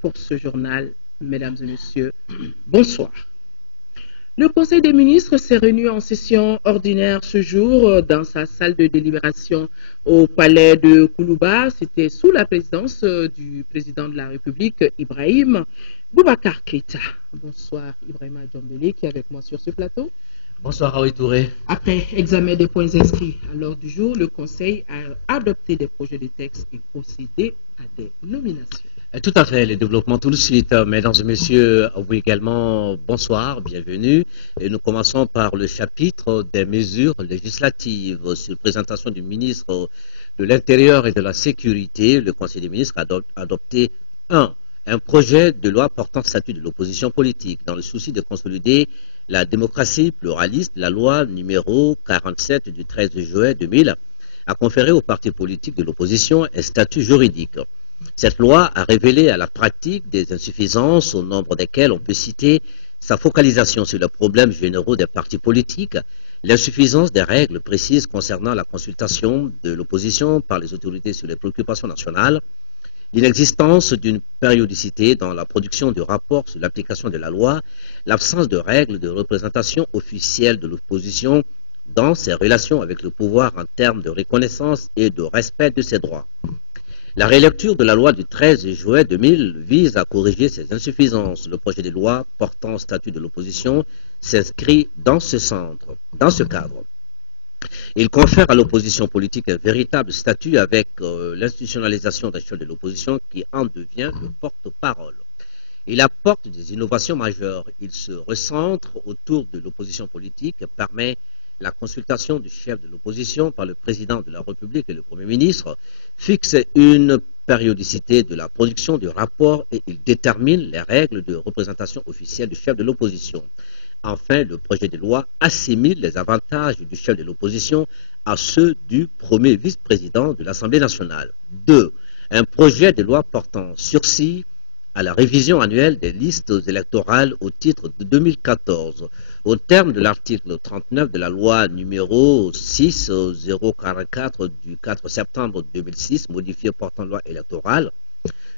pour ce journal. Mesdames et messieurs, bonsoir. Le Conseil des ministres s'est réuni en session ordinaire ce jour dans sa salle de délibération au palais de Koulouba. C'était sous la présidence du président de la République, Ibrahim Boubacar Keïta. Bonsoir Ibrahima Djambélé qui est avec moi sur ce plateau. Bonsoir Raoui Touré. Après examen des points inscrits à l'ordre du jour, le Conseil a adopté des projets de texte et procédé à des nominations. Tout à fait, les développements tout de suite. Mesdames et messieurs, vous également, bonsoir, bienvenue. Et nous commençons par le chapitre des mesures législatives. Sur présentation du ministre de l'Intérieur et de la Sécurité, le Conseil des ministres a adopté un projet de loi portant statut de l'opposition politique dans le souci de consolider la démocratie pluraliste. La loi numéro 47 du 13 juin 2000 a conféré aux partis politiques de l'opposition un statut juridique. Cette loi a révélé à la pratique des insuffisances au nombre desquelles on peut citer sa focalisation sur les problèmes généraux des partis politiques, l'insuffisance des règles précises concernant la consultation de l'opposition par les autorités sur les préoccupations nationales, l'inexistence d'une périodicité dans la production du rapport sur l'application de la loi, l'absence de règles de représentation officielle de l'opposition dans ses relations avec le pouvoir en termes de reconnaissance et de respect de ses droits. La rélecture de la loi du 13 juin 2000 vise à corriger ces insuffisances. Le projet de loi portant statut de l'opposition s'inscrit dans ce cadre. Il confère à l'opposition politique un véritable statut avec l'institutionnalisation d'un chef de l'opposition qui en devient le porte-parole. Il apporte des innovations majeures. Il se recentre autour de l'opposition politique et permet la consultation du chef de l'opposition par le président de la République et le Premier ministre, fixe une périodicité de la production du rapport et il détermine les règles de représentation officielle du chef de l'opposition. Enfin, le projet de loi assimile les avantages du chef de l'opposition à ceux du premier vice-président de l'Assemblée nationale. 2. Un projet de loi portant sursis à la révision annuelle des listes électorales au titre de 2014. Au terme de l'article 39 de la loi numéro 6044 du 4 septembre 2006, modifiée portant loi électorale,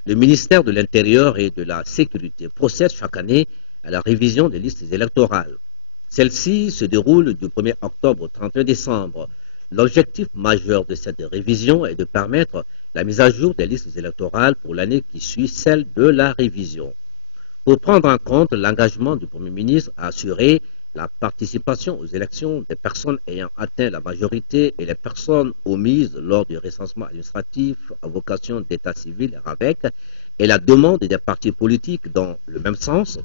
le ministère de l'Intérieur et de la Sécurité procède chaque année à la révision des listes électorales. Celle-ci se déroule du 1er octobre au 31 décembre. L'objectif majeur de cette révision est de permettre la mise à jour des listes électorales pour l'année qui suit celle de la révision. Pour prendre en compte l'engagement du Premier ministre à assurer la participation aux élections des personnes ayant atteint la majorité et les personnes omises lors du recensement administratif à vocation d'état civil RAVEC et la demande des partis politiques dans le même sens,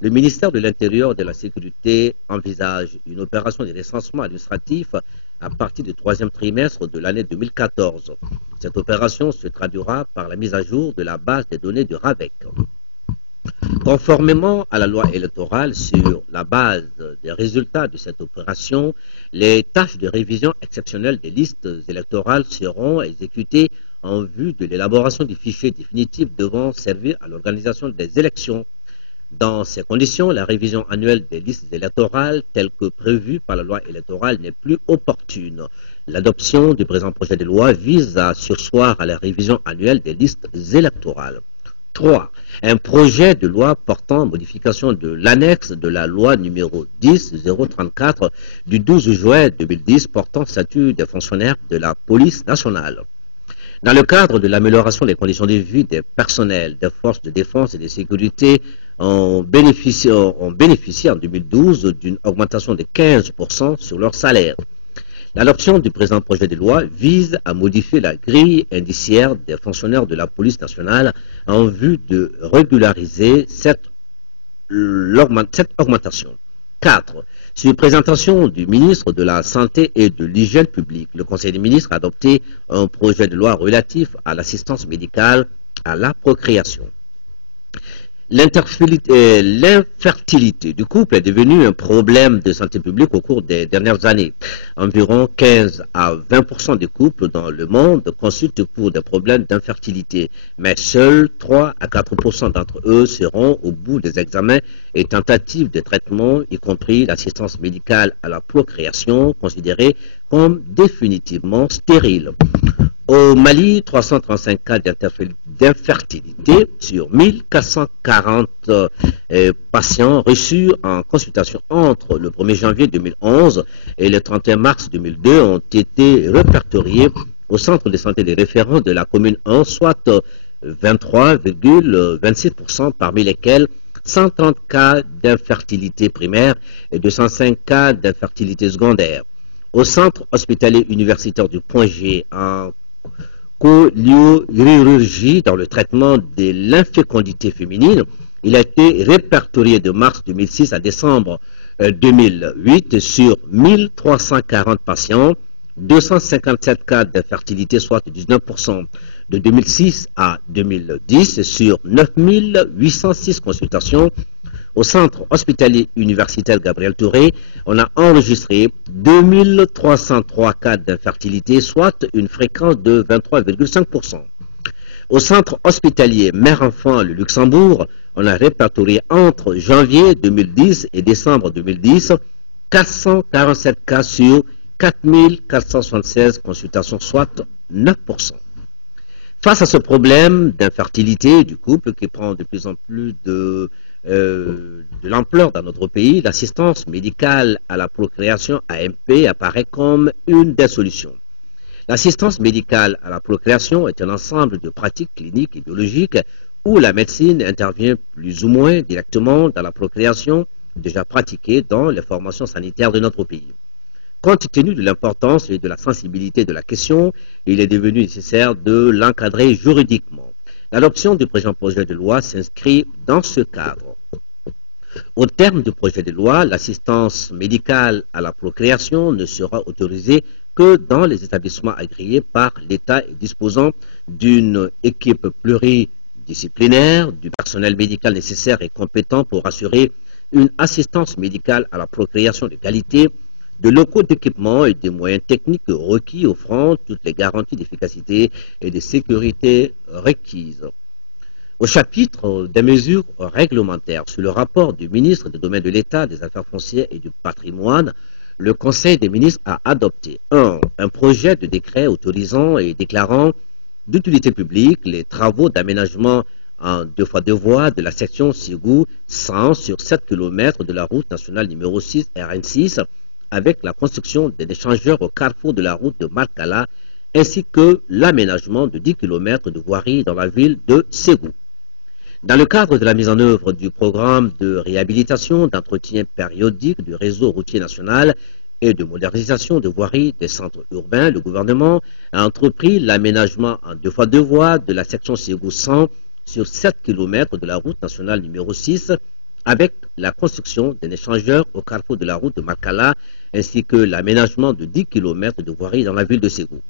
le ministère de l'Intérieur et de la Sécurité envisage une opération de recensement administratif à partir du troisième trimestre de l'année 2014. Cette opération se traduira par la mise à jour de la base des données du RAVEC. Conformément à la loi électorale, sur la base des résultats de cette opération, les tâches de révision exceptionnelle des listes électorales seront exécutées en vue de l'élaboration du fichier définitif devant servir à l'organisation des élections. Dans ces conditions, la révision annuelle des listes électorales, telle que prévue par la loi électorale, n'est plus opportune. L'adoption du présent projet de loi vise à surseoir à la révision annuelle des listes électorales. 3. Un projet de loi portant modification de l'annexe de la loi numéro 10-034 du 12 juin 2010 portant statut des fonctionnaires de la police nationale. Dans le cadre de l'amélioration des conditions de vie des personnels des forces de défense et de sécurité, ont bénéficié en 2012 d'une augmentation de 15% sur leur salaire. L'adoption du présent projet de loi vise à modifier la grille indiciaire des fonctionnaires de la police nationale en vue de régulariser cette augmentation. 4. Sur présentation du ministre de la Santé et de l'Hygiène publique, le Conseil des ministres a adopté un projet de loi relatif à l'assistance médicale à la procréation. L'infertilité du couple est devenue un problème de santé publique au cours des dernières années. Environ 15 à 20% des couples dans le monde consultent pour des problèmes d'infertilité, mais seuls 3 à 4% d'entre eux seront au bout des examens et tentatives de traitement, y compris l'assistance médicale à la procréation, considérée comme définitivement stérile. Au Mali, 335 cas d'infertilité sur 1440 patients reçus en consultation entre le 1er janvier 2011 et le 31 mars 2002 ont été répertoriés au centre de santé des référents de la commune 1, soit 23,26%, parmi lesquels 130 cas d'infertilité primaire et 205 cas d'infertilité secondaire. Au centre hospitalier universitaire du Point G, en chirurgie dans le traitement de l'infécondité féminine, il a été répertorié de mars 2006 à décembre 2008 sur 1340 patients, 257 cas d'infertilité, soit 19%. De 2006 à 2010, sur 9806 consultations, au centre hospitalier universitaire Gabriel Touré, on a enregistré 2303 cas d'infertilité, soit une fréquence de 23,5%. Au centre hospitalier Mère-Enfant le Luxembourg, on a répertorié entre janvier 2010 et décembre 2010 447 cas sur 4476 consultations, soit 9%. Face à ce problème d'infertilité du couple qui prend de plus en plus de l'ampleur dans notre pays, l'assistance médicale à la procréation AMP apparaît comme une des solutions. L'assistance médicale à la procréation est un ensemble de pratiques cliniques et biologiques où la médecine intervient plus ou moins directement dans la procréation déjà pratiquée dans les formations sanitaires de notre pays. Compte tenu de l'importance et de la sensibilité de la question, il est devenu nécessaire de l'encadrer juridiquement. L'adoption du présent projet de loi s'inscrit dans ce cadre. Au terme du projet de loi, l'assistance médicale à la procréation ne sera autorisée que dans les établissements agréés par l'État et disposant d'une équipe pluridisciplinaire, du personnel médical nécessaire et compétent pour assurer une assistance médicale à la procréation de qualité, de locaux d'équipement et des moyens techniques requis offrant toutes les garanties d'efficacité et de sécurité requises. Au chapitre des mesures réglementaires sur le rapport du ministre des Domaines de l'État, des Affaires foncières et du Patrimoine, le Conseil des ministres a adopté un projet de décret autorisant et déclarant d'utilité publique les travaux d'aménagement en 2x2 voies de la section Ségou 100 sur 7 km de la route nationale numéro 6 RN6 avec la construction des échangeurs au carrefour de la route de Malkala ainsi que l'aménagement de 10 km de voirie dans la ville de Ségou. Dans le cadre de la mise en œuvre du programme de réhabilitation, d'entretien périodique du réseau routier national et de modernisation de voirie des centres urbains, le gouvernement a entrepris l'aménagement en 2x2 voies de la section Ségou 100 sur 7 km de la route nationale numéro 6 avec la construction d'un échangeur au carrefour de la route de Makala ainsi que l'aménagement de 10 km de voirie dans la ville de Ségou.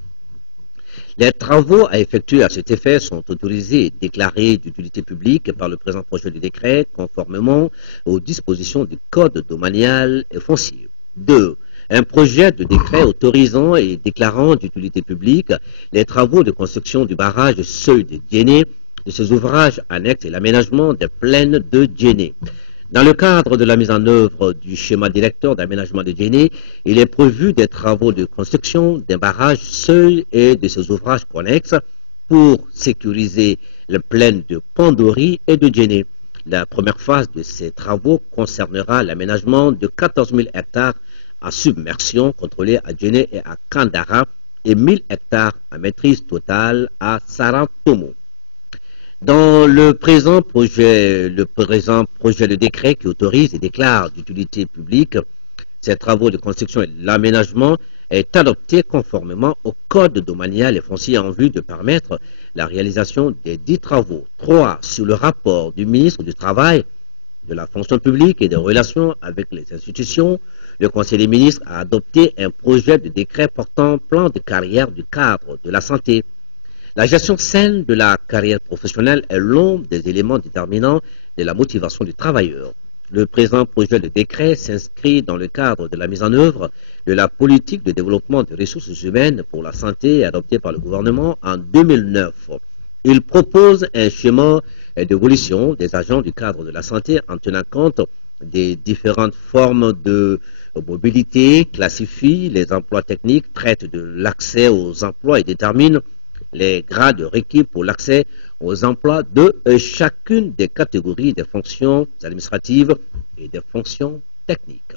Les travaux à effectuer à cet effet sont autorisés et déclarés d'utilité publique par le présent projet de décret conformément aux dispositions du Code domanial et foncier. 2. Un projet de décret autorisant et déclarant d'utilité publique les travaux de construction du barrage Seuil de Djéné, de ses ouvrages annexes et l'aménagement des plaines de Djéné. Dans le cadre de la mise en œuvre du schéma directeur d'aménagement de Djéné, il est prévu des travaux de construction d'un barrage Seuil et de ses ouvrages connexes pour sécuriser les plaines de Pandori et de Djéné. La première phase de ces travaux concernera l'aménagement de 14 000 hectares à submersion contrôlée à Djéné et à Kandara et 1000 hectares à maîtrise totale à Sarantomo. Dans le présent projet de décret qui autorise et déclare d'utilité publique ces travaux de construction et l'aménagement est adopté conformément au Code domanial et foncier en vue de permettre la réalisation des 10 travaux. 3. Sur le rapport du ministre du Travail, de la fonction publique et des relations avec les institutions, le Conseil des ministres a adopté un projet de décret portant plan de carrière du cadre de la santé. La gestion saine de la carrière professionnelle est l'un des éléments déterminants de la motivation du travailleur. Le présent projet de décret s'inscrit dans le cadre de la mise en œuvre de la politique de développement des ressources humaines pour la santé adoptée par le gouvernement en 2009. Il propose un schéma d'évolution des agents du cadre de la santé en tenant compte des différentes formes de mobilité, classifie les emplois techniques, traite de l'accès aux emplois et détermine les grades requis pour l'accès aux emplois de chacune des catégories des fonctions administratives et des fonctions techniques.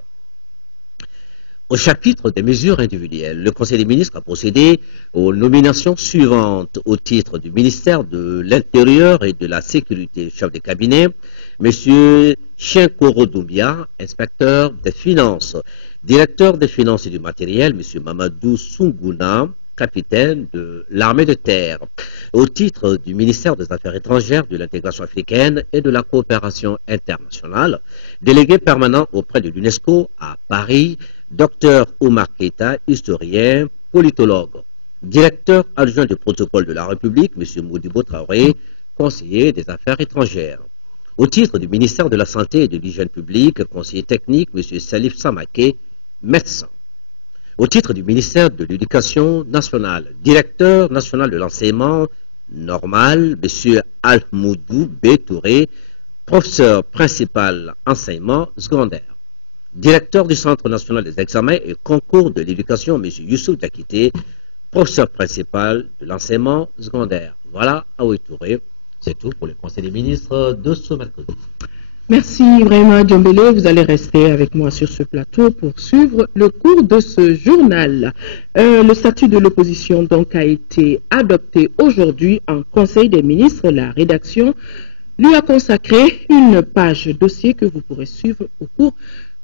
Au chapitre des mesures individuelles, le Conseil des ministres a procédé aux nominations suivantes au titre du ministère de l'Intérieur et de la Sécurité. Chef de cabinet, M. Chenkoro Doumbia, inspecteur des finances. Directeur des finances et du matériel, M. Mamadou Sunguna, capitaine de l'armée de terre. Au titre du ministère des Affaires étrangères, de l'intégration africaine et de la coopération internationale, délégué permanent auprès de l'UNESCO à Paris, Dr Oumar Keïta, historien, politologue. Directeur adjoint du protocole de la République, M. Modibo Traoré, conseiller des Affaires étrangères. Au titre du ministère de la Santé et de l'Hygiène publique, conseiller technique, M. Salif Samake, médecin. Au titre du ministère de l'Éducation nationale, directeur national de l'enseignement normal, M. Al-Moudou B. Touré, professeur principal enseignement secondaire. Directeur du Centre national des examens et concours de l'éducation, M. Youssouf Diakité, professeur principal de l'enseignement secondaire. Voilà, Aoui Touré, c'est tout pour le Conseil des ministres de ce mercredi. Merci Ibrahima Diombele, vous allez rester avec moi sur ce plateau pour suivre le cours de ce journal. Le statut de l'opposition donc a été adopté aujourd'hui en Conseil des ministres. La rédaction lui a consacré une page dossier que vous pourrez suivre au cours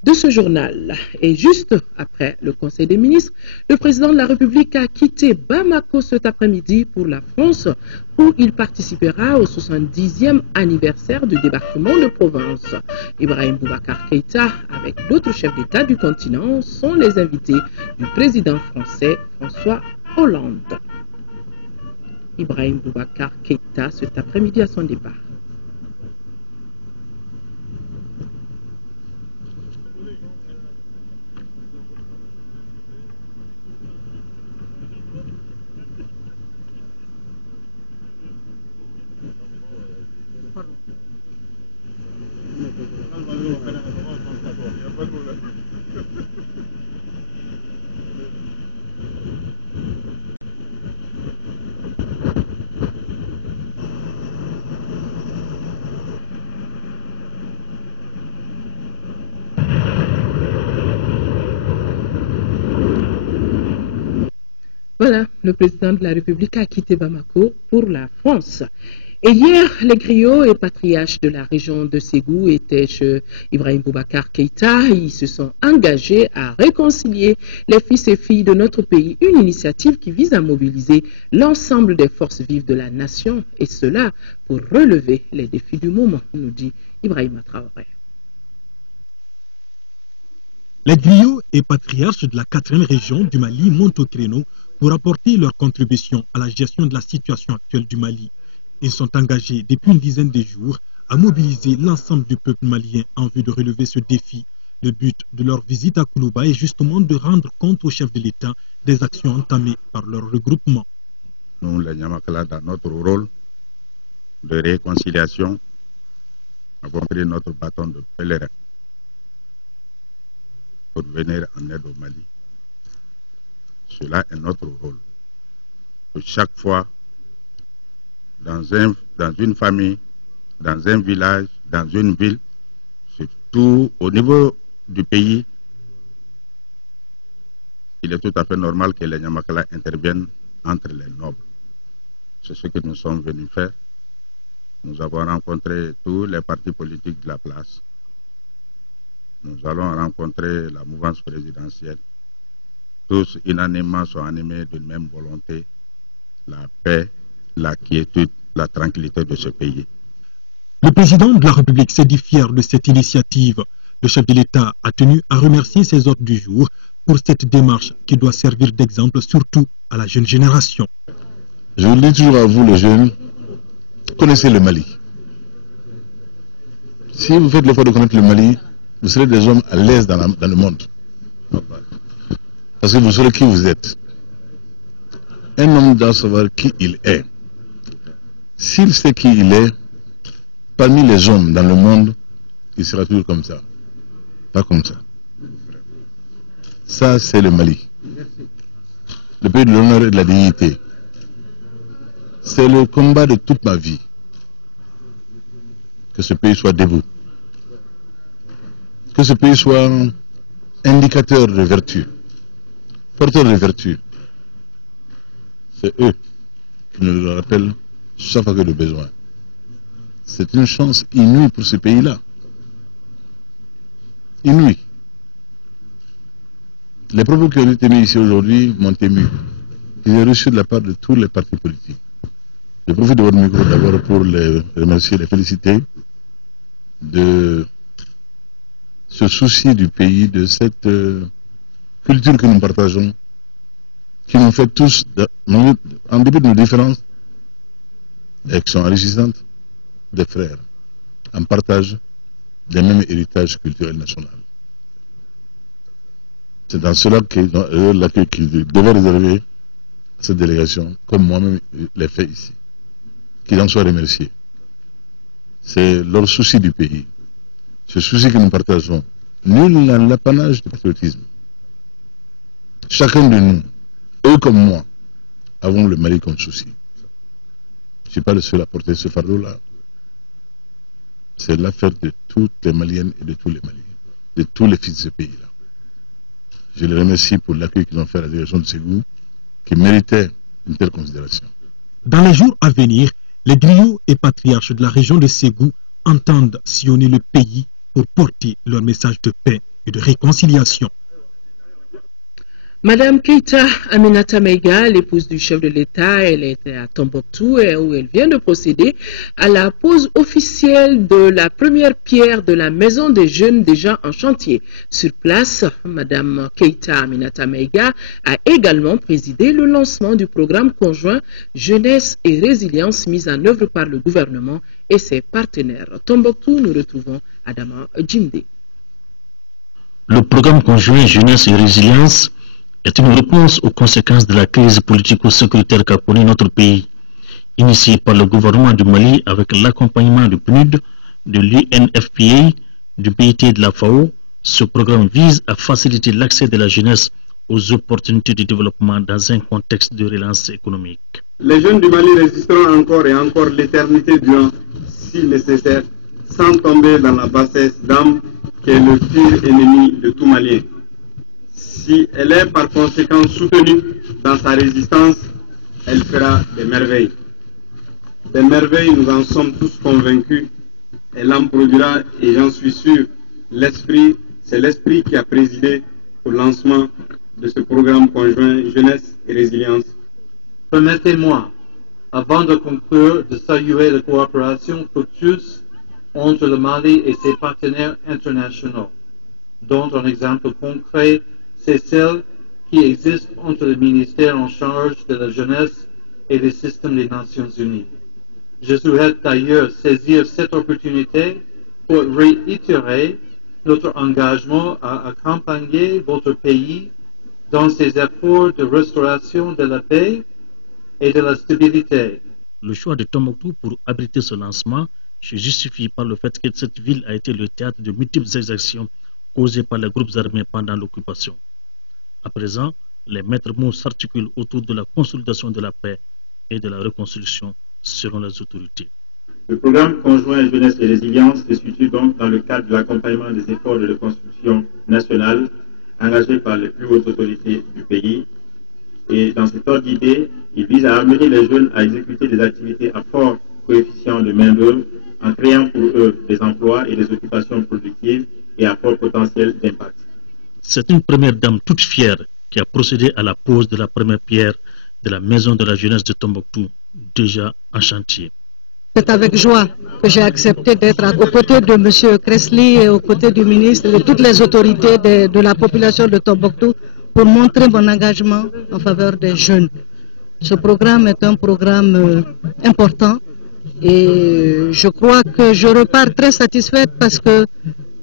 de ce journal. Et juste après le Conseil des ministres, le président de la République a quitté Bamako cet après-midi pour la France, où il participera au 70e anniversaire du débarquement de Provence. Ibrahim Boubacar Keïta, avec d'autres chefs d'État du continent, sont les invités du président français François Hollande. Ibrahim Boubacar Keïta cet après-midi à son départ. Voilà, le président de la République a quitté Bamako pour la France. Et hier, les griots et patriarches de la région de Ségou étaient chez Ibrahim Boubacar Keïta. Ils se sont engagés à réconcilier les fils et filles de notre pays, une initiative qui vise à mobiliser l'ensemble des forces vives de la nation, et cela pour relever les défis du moment, nous dit Ibrahim Traoré. Les griots et patriarches de la 4e région du Mali montent au créneau pour apporter leur contribution à la gestion de la situation actuelle du Mali. Ils sont engagés depuis une dizaine de jours à mobiliser l'ensemble du peuple malien en vue de relever ce défi. Le but de leur visite à Koulouba est justement de rendre compte au chef de l'État des actions entamées par leur regroupement. Nous, les Nyamakala, dans notre rôle de réconciliation, avons pris notre bâton de pèlerin pour venir en aide au Mali. Cela est notre rôle. Chaque fois, dans une famille, dans un village, dans une ville, surtout au niveau du pays, il est tout à fait normal que les Nyamakala interviennent entre les nobles. C'est ce que nous sommes venus faire. Nous avons rencontré tous les partis politiques de la place. Nous allons rencontrer la mouvance présidentielle. Tous unanimement sont animés d'une même volonté, la paix, la quiétude, la tranquillité de ce pays. Le président de la République s'est dit fier de cette initiative. Le chef de l'État a tenu à remercier ses hôtes du jour pour cette démarche qui doit servir d'exemple surtout à la jeune génération. Je vous le dis toujours à vous, les jeunes, connaissez le Mali. Si vous faites l'effort de connaître le Mali, vous serez des hommes à l'aise dans le monde. Parce que vous saurez qui vous êtes. Un homme doit savoir qui il est. S'il sait qui il est, parmi les hommes dans le monde, il sera toujours comme ça. Pas comme ça. Ça, c'est le Mali. Le pays de l'honneur et de la dignité. C'est le combat de toute ma vie. Que ce pays soit debout. Que ce pays soit indicateur de vertu. Porteur de vertu. C'est eux qui nous le rappellent chaque fois que de besoin. C'est une chance inouïe pour ce pays-là. Inouïe. Les propos qui ont été mis ici aujourd'hui m'ont ému. Ils ont reçu de la part de tous les partis politiques. Je profite de votre micro d'abord pour les remercier, les féliciter de ce souci du pays, de cette culture que nous partageons, qui nous fait tous, en dépit de nos différences, et qui sont enrichissantes, des frères, en partage des mêmes héritages culturels nationaux. C'est dans cela l'accueil qu'ils devaient réserver à cette délégation, comme moi-même l'ai fait ici. Qu'ils en soient remerciés. C'est leur souci du pays. Ce souci que nous partageons. Nul n'a l'apanage du patriotisme. Chacun de nous, eux comme moi, avons le Mali comme souci. Je ne suis pas le seul à porter ce fardeau-là. C'est l'affaire de toutes les Maliennes et de tous les Maliens, de tous les fils de ce pays-là. Je les remercie pour l'accueil qu'ils ont fait à la délégation de Ségou, qui méritait une telle considération. Dans les jours à venir, les griots et patriarches de la région de Ségou entendent sillonner le pays pour porter leur message de paix et de réconciliation. Madame Keïta Aminata Maïga, l'épouse du chef de l'État, elle était à Tombouctou où elle vient de procéder à la pose officielle de la première pierre de la maison des jeunes déjà en chantier. Sur place, Madame Keïta Aminata Maïga a également présidé le lancement du programme conjoint Jeunesse et Résilience mis en œuvre par le gouvernement et ses partenaires. Tombouctou, nous retrouvons Adama Djimde. Le programme conjoint Jeunesse et Résilience est une réponse aux conséquences de la crise politico-sécuritaire qu'a connue notre pays. Initié par le gouvernement du Mali avec l'accompagnement du PNUD, de l'UNFPA, du PIT et de la FAO, ce programme vise à faciliter l'accès de la jeunesse aux opportunités de développement dans un contexte de relance économique. Les jeunes du Mali résisteront encore et encore l'éternité durant, si nécessaire, sans tomber dans la bassesse d'âme qui est le pire ennemi de tout Malien. Si elle est par conséquent soutenue dans sa résistance, elle fera des merveilles. Des merveilles, nous en sommes tous convaincus. Elle en produira, et j'en suis sûr, c'est l'esprit qui a présidé au lancement de ce programme conjoint Jeunesse et Résilience. Permettez-moi, avant de conclure, de saluer la coopération fructueuse entre le Mali et ses partenaires internationaux, dont un exemple concret c'est celle qui existe entre le ministère en charge de la jeunesse et le système des Nations Unies. Je souhaite d'ailleurs saisir cette opportunité pour réitérer notre engagement à accompagner votre pays dans ses efforts de restauration de la paix et de la stabilité. Le choix de Tombouctou pour abriter ce lancement se justifie par le fait que cette ville a été le théâtre de multiples exactions causées par les groupes armés pendant l'occupation. À présent, les maîtres mots s'articulent autour de la consolidation de la paix et de la reconstruction selon les autorités. Le programme conjoint Jeunesse et Résilience se situe donc dans le cadre de l'accompagnement des efforts de reconstruction nationale engagés par les plus hautes autorités du pays. Et dans cet ordre d'idée, il vise à amener les jeunes à exécuter des activités à fort coefficient de main-d'œuvre en créant pour eux des emplois et des occupations productives et à fort potentiel d'impact. C'est une première dame toute fière qui a procédé à la pose de la première pierre de la maison de la jeunesse de Tombouctou, déjà en chantier. C'est avec joie que j'ai accepté d'être aux côtés de M. Kresli et aux côtés du ministre et de toutes les autorités de la population de Tombouctou pour montrer mon engagement en faveur des jeunes. Ce programme est un programme important et je crois que je repars très satisfaite parce que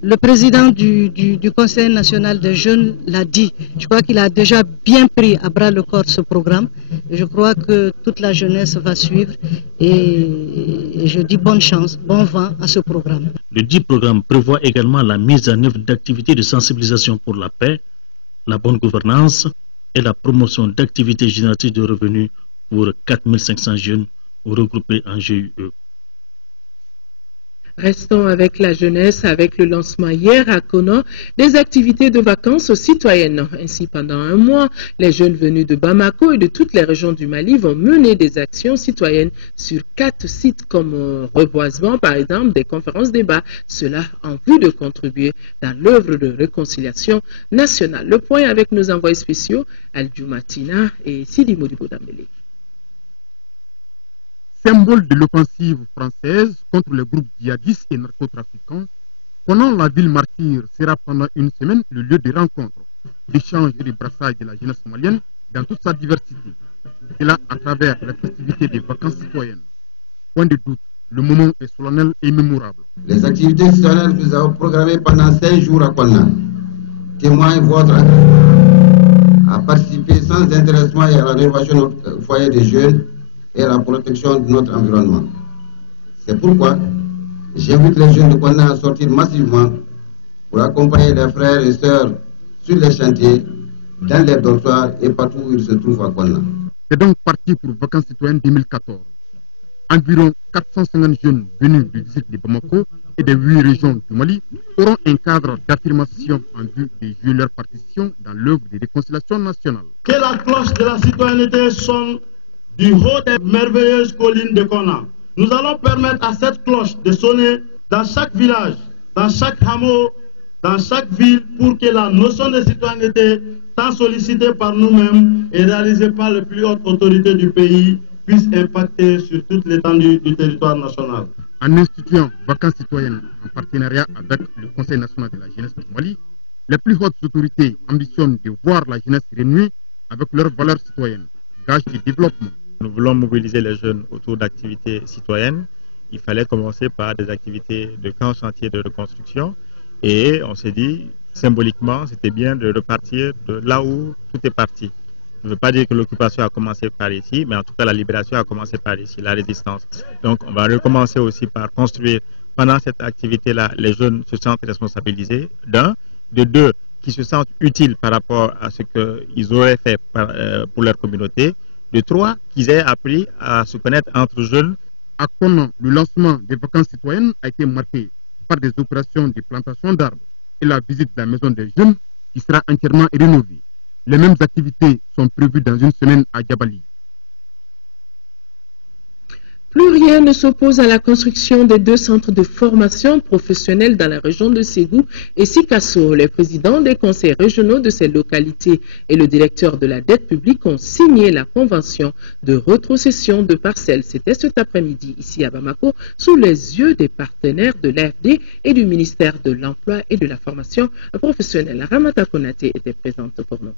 le président du Conseil national des jeunes l'a dit. Je crois qu'il a déjà bien pris à bras le corps ce programme. Et je crois que toute la jeunesse va suivre et je dis bonne chance, bon vent à ce programme. Le dit programme prévoit également la mise en œuvre d'activités de sensibilisation pour la paix, la bonne gouvernance et la promotion d'activités génératrices de revenus pour 4500 jeunes regroupés en GUE. Restons avec la jeunesse, avec le lancement hier à Kona des activités de vacances citoyennes. Ainsi, pendant un mois, les jeunes venus de Bamako et de toutes les régions du Mali vont mener des actions citoyennes sur 4 sites comme Reboisement, par exemple, des conférences-débats. Cela en vue de contribuer dans l'œuvre de réconciliation nationale. Le point avec nos envoyés spéciaux, Aldjou Matina et Sidi Modibo Dambélé. Symbole de l'offensive française contre les groupes djihadistes et narcotrafiquants, Kona, la ville martyre, sera pendant une semaine le lieu de rencontres, d'échanges et de brassage de la jeunesse malienne dans toute sa diversité. Et là, à travers la festivité des vacances citoyennes. Point de doute, le moment est solennel et mémorable. Les activités citoyennes que nous avons programmées pendant 5 jours à Kona témoignent votre à participer sans intéressement et à la rénovation de notre foyer des jeunes et à la protection de notre environnement. C'est pourquoi j'invite les jeunes de Kona à sortir massivement pour accompagner les frères et sœurs sur les chantiers, dans les dortoirs et partout où ils se trouvent à Kona. C'est donc parti pour Vacances citoyennes 2014. Environ 450 jeunes venus du district de Bamako et des 8 régions du Mali auront un cadre d'affirmation en vue de jouer leur partition dans l'œuvre de réconciliation nationale. Que la cloche de la citoyenneté sonne du haut des merveilleuses collines de Kona. Nous allons permettre à cette cloche de sonner dans chaque village, dans chaque hameau, dans chaque ville, pour que la notion de citoyenneté, tant sollicitée par nous-mêmes et réalisée par les plus hautes autorités du pays, puisse impacter sur toute l'étendue du territoire national. En instituant Vacances citoyennes en partenariat avec le Conseil national de la jeunesse du Mali, les plus hautes autorités ambitionnent de voir la jeunesse renouer avec leurs valeurs citoyennes, gage de développement. Nous voulons mobiliser les jeunes autour d'activités citoyennes. Il fallait commencer par des activités de grands chantiers de reconstruction. Et on s'est dit, symboliquement, c'était bien de repartir de là où tout est parti. Je ne veux pas dire que l'occupation a commencé par ici, mais en tout cas la libération a commencé par ici, la résistance. Donc on va recommencer aussi par construire, pendant cette activité-là, les jeunes se sentent responsabilisés, d'un. De deux, qui se sentent utiles par rapport à ce qu'ils auraient fait pour leur communauté. De trois, qu'ils aient appris à se connaître entre jeunes. À Kona, le lancement des vacances citoyennes a été marqué par des opérations de plantation d'arbres et la visite de la maison des jeunes qui sera entièrement rénovée. Les mêmes activités sont prévues dans une semaine à Djabali. Plus rien ne s'oppose à la construction des 2 centres de formation professionnelle dans la région de Ségou et Sikasso. Les présidents des conseils régionaux de ces localités et le directeur de la dette publique ont signé la convention de rétrocession de parcelles. C'était cet après-midi ici à Bamako, sous les yeux des partenaires de l'AFD et du ministère de l'Emploi et de la formation professionnelle. Ramata Konaté était présente pour nous.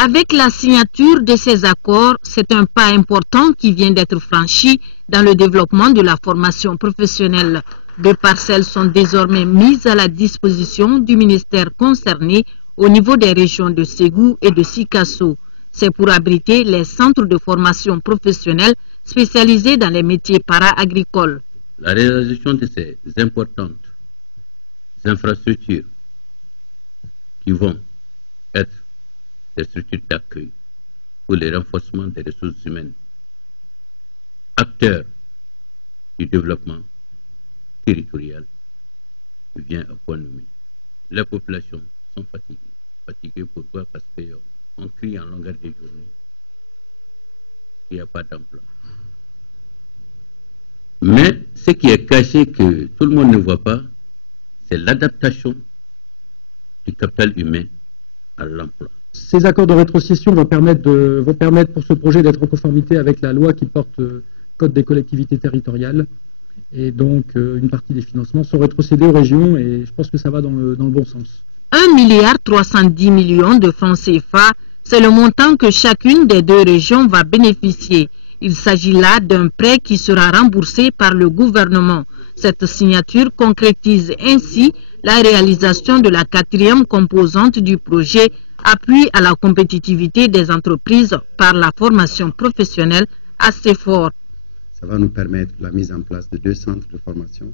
Avec la signature de ces accords, c'est un pas important qui vient d'être franchi dans le développement de la formation professionnelle. 2 parcelles sont désormais mises à la disposition du ministère concerné au niveau des régions de Ségou et de Sikasso. C'est pour abriter les centres de formation professionnelle spécialisés dans les métiers para-agricoles. La réalisation de ces importantes infrastructures qui vont être des structures d'accueil pour le renforcement des ressources humaines, acteurs du développement territorial, vient à point nommé. Les populations sont fatiguées. Fatiguées pourquoi? Parce qu'on crie en longueur de journée qu'il n'y a pas d'emploi. Mais ce qui est caché que tout le monde ne voit pas, c'est l'adaptation du capital humain à l'emploi. Ces accords de rétrocession vont permettre pour ce projet d'être en conformité avec la loi qui porte Code des collectivités territoriales. Et donc, une partie des financements sont rétrocédés aux régions et je pense que ça va dans le bon sens. 1,310 milliard de francs CFA, c'est le montant que chacune des 2 régions va bénéficier. Il s'agit là d'un prêt qui sera remboursé par le gouvernement. Cette signature concrétise ainsi la réalisation de la 4e composante du projet, appui à la compétitivité des entreprises par la formation professionnelle assez fort. Ça va nous permettre la mise en place de 2 centres de formation.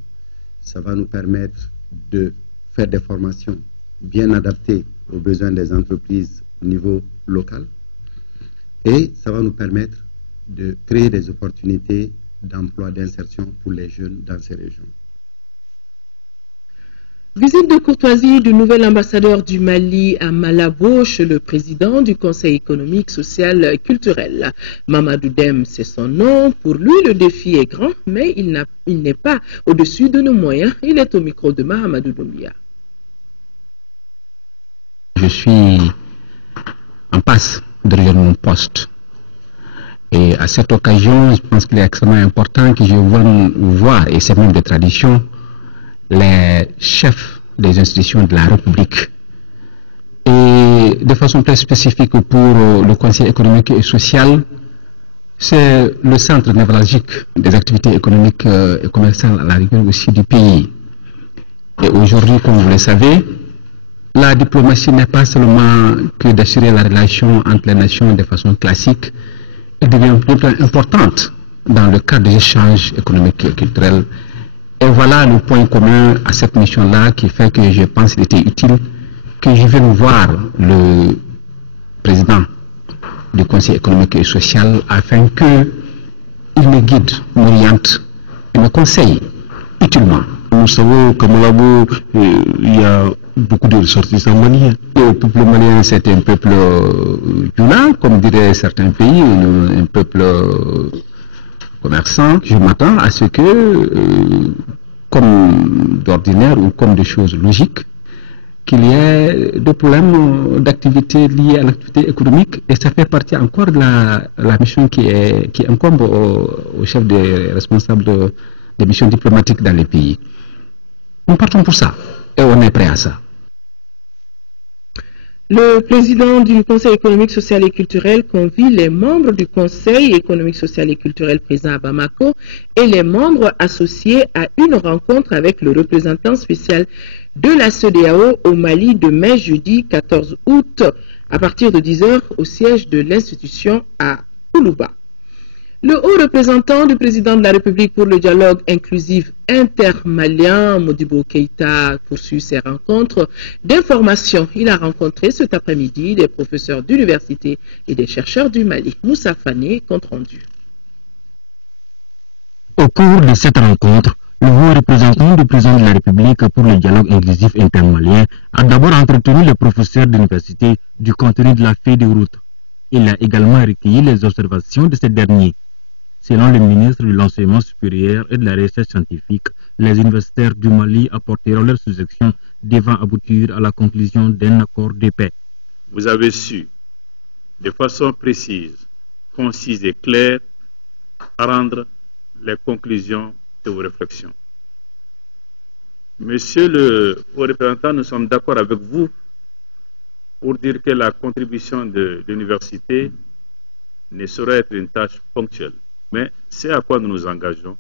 Ça va nous permettre de faire des formations bien adaptées aux besoins des entreprises au niveau local. Et ça va nous permettre de créer des opportunités d'emploi, d'insertion pour les jeunes dans ces régions. Visite de courtoisie du nouvel ambassadeur du Mali à Malabo chez le président du Conseil économique, social et culturel. Mamadou Dem, c'est son nom. Pour lui, le défi est grand, mais il n'est pas au-dessus de nos moyens. Il est au micro de Mahamadou Doumbia. Je suis en passe derrière mon poste. Et à cette occasion, je pense qu'il est extrêmement important que je vienne voir, et c'est même de tradition, les chefs des institutions de la République. Et de façon très spécifique pour le Conseil économique et social, c'est le centre névralgique des activités économiques et commerciales à la rigueur aussi du pays. Et aujourd'hui, comme vous le savez, la diplomatie n'est pas seulement que d'assurer la relation entre les nations de façon classique, elle devient plus importante dans le cadre des échanges économiques et culturels. Et voilà le point commun à cette mission-là qui fait que je pense qu'il était utile que je vienne voir le président du Conseil économique et social afin qu'il me guide, m'oriente et me conseille utilement. Nous savons qu'à Malabo, il y a beaucoup de ressortissants maliens. Le peuple malien, c'est un peuple violent, comme diraient certains pays, un peuple commerçant. Je m'attends à ce que, comme d'ordinaire ou comme des choses logiques, qu'il y ait des problèmes d'activité liés à l'activité économique, et ça fait partie encore de la mission qui incombe au chef des responsables des missions diplomatiques dans les pays. Nous partons pour ça et on est prêt à ça. Le président du Conseil économique, social et culturel convie les membres du Conseil économique, social et culturel présent à Bamako et les membres associés à une rencontre avec le représentant spécial de la CEDEAO au Mali demain jeudi 14 août à partir de 10h au siège de l'institution à Koulouba. Le haut représentant du président de la République pour le dialogue inclusif intermalien, Modibo Keïta, poursuit ses rencontres d'information. Il a rencontré cet après-midi des professeurs d'université et des chercheurs du Mali. Moussa Fané, compte rendu. Au cours de cette rencontre, le haut représentant du président de la République pour le dialogue inclusif intermalien a d'abord entretenu les professeurs d'université du contenu de la feuille de route. Il a également recueilli les observations de ces derniers. Selon le ministre de l'Enseignement supérieur et de la Recherche scientifique, les universitaires du Mali apporteront leurs suggestions devant aboutir à la conclusion d'un accord de paix. Vous avez su, de façon précise, concise et claire, rendre les conclusions de vos réflexions. Monsieur le haut représentant, nous sommes d'accord avec vous pour dire que la contribution de l'université ne saurait être une tâche ponctuelle. Mais c'est à quoi nous nous engageons,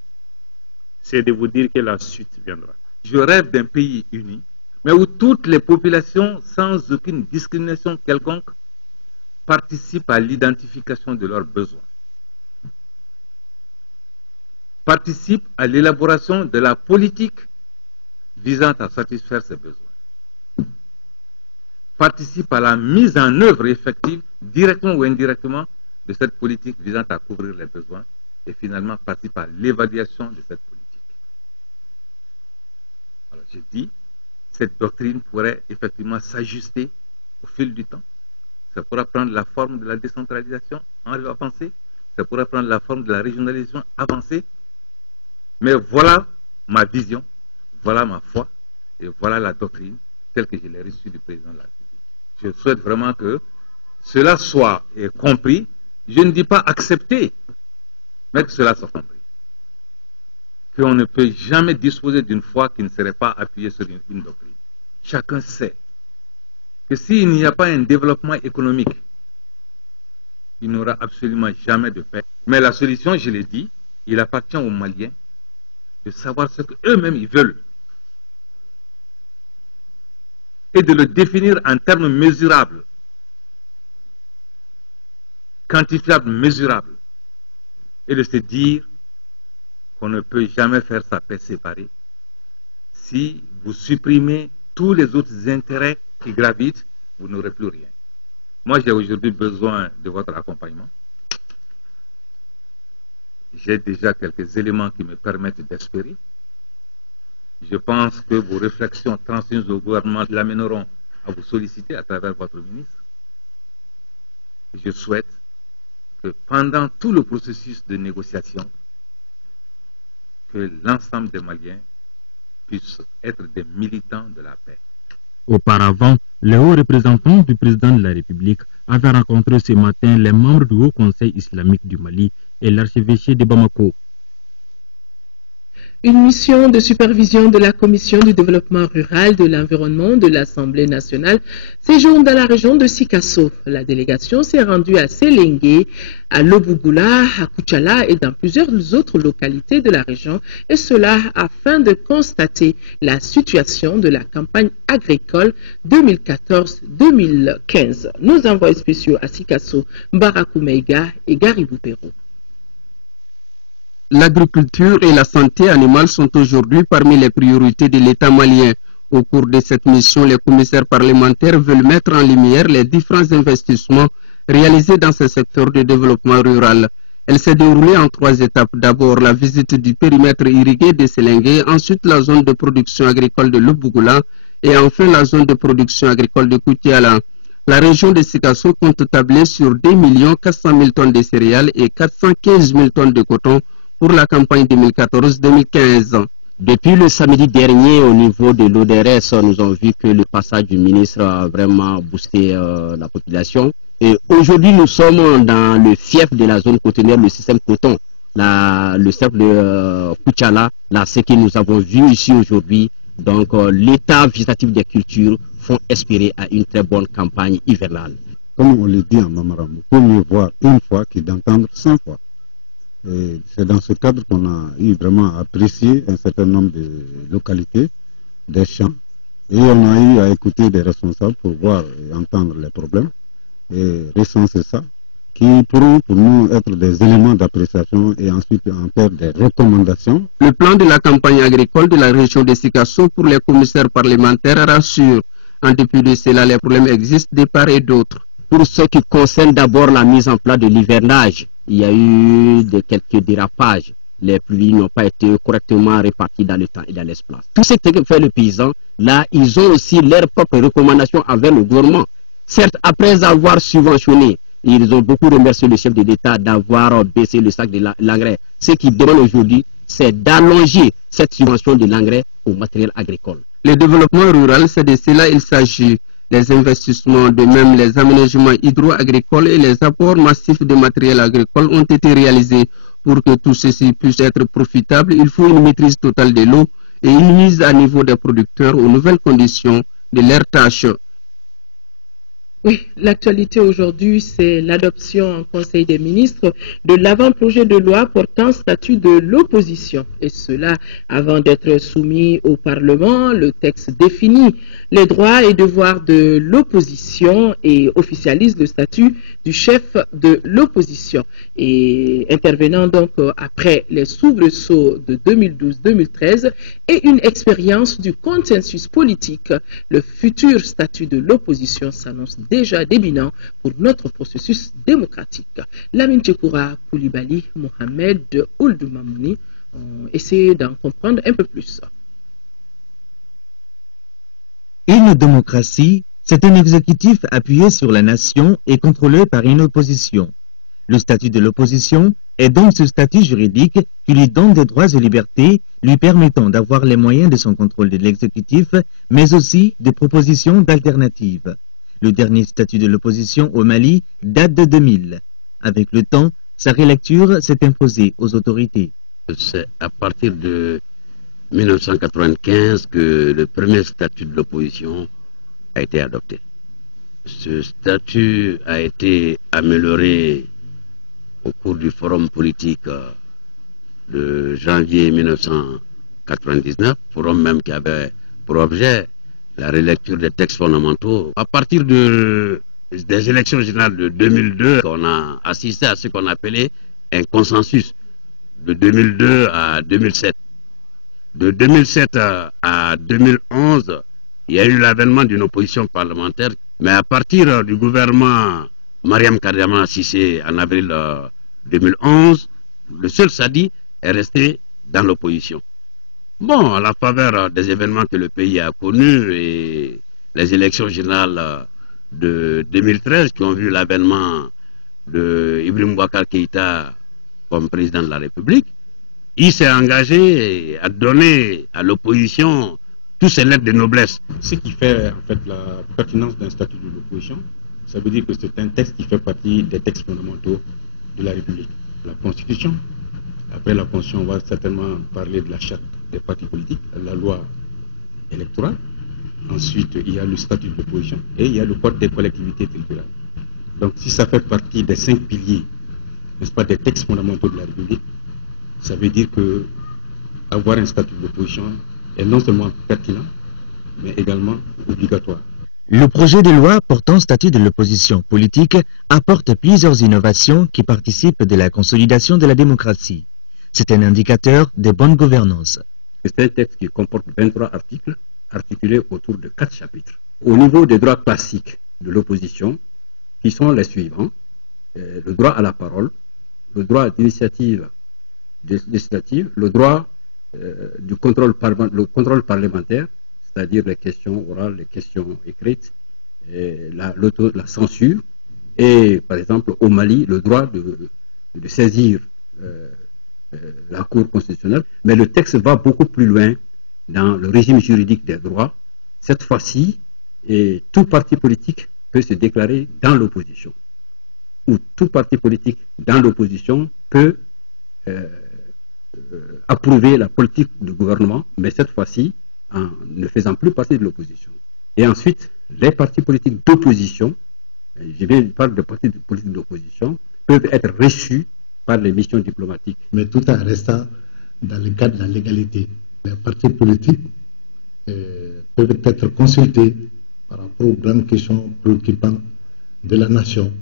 c'est de vous dire que la suite viendra. Je rêve d'un pays uni, mais où toutes les populations, sans aucune discrimination quelconque, participent à l'identification de leurs besoins, participent à l'élaboration de la politique visant à satisfaire ces besoins, participent à la mise en œuvre effective, directement ou indirectement, de cette politique visant à couvrir les besoins, et finalement participe à l'évaluation de cette politique. Alors j'ai dit, cette doctrine pourrait effectivement s'ajuster au fil du temps. Ça pourra prendre la forme de la décentralisation avancée, ça pourra prendre la forme de la régionalisation avancée. Mais voilà ma vision, voilà ma foi, et voilà la doctrine telle que je l'ai reçue du président de la République. Je souhaite vraiment que cela soit compris. Je ne dis pas accepter, mais que cela soit compris. Qu'on ne peut jamais disposer d'une foi qui ne serait pas appuyée sur une doctrine. Chacun sait que s'il n'y a pas un développement économique, il n'y aura absolument jamais de paix. Mais la solution, je l'ai dit, il appartient aux Maliens de savoir ce qu'eux-mêmes ils veulent et de le définir en termes mesurables, quantifiables, mesurables, et de se dire qu'on ne peut jamais faire sa paix séparée. Si vous supprimez tous les autres intérêts qui gravitent, vous n'aurez plus rien. Moi, j'ai aujourd'hui besoin de votre accompagnement. J'ai déjà quelques éléments qui me permettent d'espérer. Je pense que vos réflexions transmises au gouvernement l'amèneront à vous solliciter à travers votre ministre. Je souhaite que pendant tout le processus de négociation, que l'ensemble des Maliens puissent être des militants de la paix. Auparavant, le haut représentant du président de la République avait rencontré ce matin les membres du Haut Conseil islamique du Mali et l'archevêché de Bamako. Une mission de supervision de la Commission du développement rural de l'environnement de l'Assemblée nationale séjourne dans la région de Sikasso. La délégation s'est rendue à Séléngué, à Lobougoula, à Koutchala et dans plusieurs autres localités de la région, et cela afin de constater la situation de la campagne agricole 2014-2015. Nos envoyés spéciaux à Sikasso, Mbarakou Meiga et Garibou Perou. L'agriculture et la santé animale sont aujourd'hui parmi les priorités de l'État malien. Au cours de cette mission, les commissaires parlementaires veulent mettre en lumière les différents investissements réalisés dans ce secteur de développement rural. Elle s'est déroulée en 3 étapes. D'abord, la visite du périmètre irrigué de Séléngué, ensuite la zone de production agricole de Lobougoula et enfin la zone de production agricole de Koutiala. La région de Sikasso compte tabler sur 2 400 000 tonnes de céréales et 415 000 tonnes de coton pour la campagne 2014-2015. Depuis le samedi dernier, au niveau de l'ODRS, nous avons vu que le passage du ministre a vraiment boosté la population. Et aujourd'hui, nous sommes dans le fief de la zone côtière, le système coton, le cercle de Koutchala. Là, ce que nous avons vu ici aujourd'hui, donc l'état végétatif des cultures font espérer à une très bonne campagne hivernale. Comme on le dit en Mamaram, il faut mieux voir une fois que d'entendre 100 fois. C'est dans ce cadre qu'on a eu vraiment apprécié un certain nombre de localités, des champs, et on a eu à écouter des responsables pour voir et entendre les problèmes et recenser ça, qui pourront pour nous être des éléments d'appréciation et ensuite en faire des recommandations. Le plan de la campagne agricole de la région de Sikasso pour les commissaires parlementaires rassure. En dépit de cela, les problèmes existent de part et d'autre. Pour ce qui concerne d'abord la mise en place de l'hivernage, il y a eu quelques dérapages. Les pluies n'ont pas été correctement réparties dans le temps et dans l'espace. Tout ce que fait le paysan, là, ils ont aussi leurs propres recommandations envers le gouvernement. Certes, après avoir subventionné, ils ont beaucoup remercié le chef de l'État d'avoir baissé le sac de l'engrais. Ce qu'ils demandent aujourd'hui, c'est d'allonger cette subvention de l'engrais au matériel agricole. Le développement rural, c'est de cela il s'agit. Les investissements, de même les aménagements hydro-agricoles et les apports massifs de matériel agricole ont été réalisés. Pour que tout ceci puisse être profitable, il faut une maîtrise totale de l'eau et une mise à niveau des producteurs aux nouvelles conditions de leurs tâches. Oui, l'actualité aujourd'hui, c'est l'adoption en Conseil des ministres de l'avant-projet de loi portant statut de l'opposition. Et cela, avant d'être soumis au Parlement, le texte définit les droits et devoirs de l'opposition et officialise le statut du chef de l'opposition. Et intervenant donc après les soubresauts de 2012-2013 et une expérience du consensus politique, le futur statut de l'opposition s'annonce déjà déminant pour notre processus démocratique. Lamine Tchekoura, Koulibaly, Mohamed Ould Mamouni ont essayé d'en comprendre un peu plus. Une démocratie, c'est un exécutif appuyé sur la nation et contrôlé par une opposition. Le statut de l'opposition est donc ce statut juridique qui lui donne des droits et libertés lui permettant d'avoir les moyens de son contrôle de l'exécutif, mais aussi des propositions d'alternatives. Le dernier statut de l'opposition au Mali date de 2000. Avec le temps, sa relecture s'est imposée aux autorités. C'est à partir de 1995 que le premier statut de l'opposition a été adopté. Ce statut a été amélioré au cours du forum politique de janvier 1999, forum même qui avait pour objet la relecture des textes fondamentaux. À partir des élections générales de 2002, on a assisté à ce qu'on appelait un consensus de 2002 à 2007. De 2007 à 2011, il y a eu l'avènement d'une opposition parlementaire Mais à partir du gouvernement Mariam Kadiama Sissé en avril 2011, le seul Sadi est resté dans l'opposition. Bon, à la faveur des événements que le pays a connus et les élections générales de 2013 qui ont vu l'avènement de Ibrahim Boubacar Keïta comme président de la République, il s'est engagé à donner à l'opposition tous ses lettres de noblesse. Ce qui fait en fait la pertinence d'un statut de l'opposition, ça veut dire que c'est un texte qui fait partie des textes fondamentaux de la République. La Constitution, après la Constitution, on va certainement parler de la charte des partis politiques, la loi électorale, ensuite il y a le statut de l'opposition et il y a le code des collectivités territoriales. Donc si ça fait partie des 5 piliers, n'est-ce pas, des textes fondamentaux de la République, ça veut dire que avoir un statut de l'opposition est non seulement pertinent, mais également obligatoire. Le projet de loi portant statut de l'opposition politique apporte plusieurs innovations qui participent de la consolidation de la démocratie. C'est un indicateur de bonne gouvernance. C'est un texte qui comporte 23 articles articulés autour de 4 chapitres. Au niveau des droits classiques de l'opposition, qui sont les suivants: le droit à la parole, le droit d'initiative législative, le droit du contrôle parlementaire, c'est-à-dire les questions orales, les questions écrites, la censure, et par exemple au Mali, le droit de saisir la Cour constitutionnelle. Mais le texte va beaucoup plus loin dans le régime juridique des droits. Cette fois-ci, tout parti politique peut se déclarer dans l'opposition, ou tout parti politique dans l'opposition peut approuver la politique du gouvernement, mais cette fois-ci en ne faisant plus partie de l'opposition. Et ensuite, les partis politiques d'opposition, je parle de partis politiques d'opposition, peuvent être reçus par les missions diplomatiques. Mais tout en restant dans le cadre de la légalité. Les partis politiques peuvent être consultés par rapport aux grandes questions préoccupantes de la nation.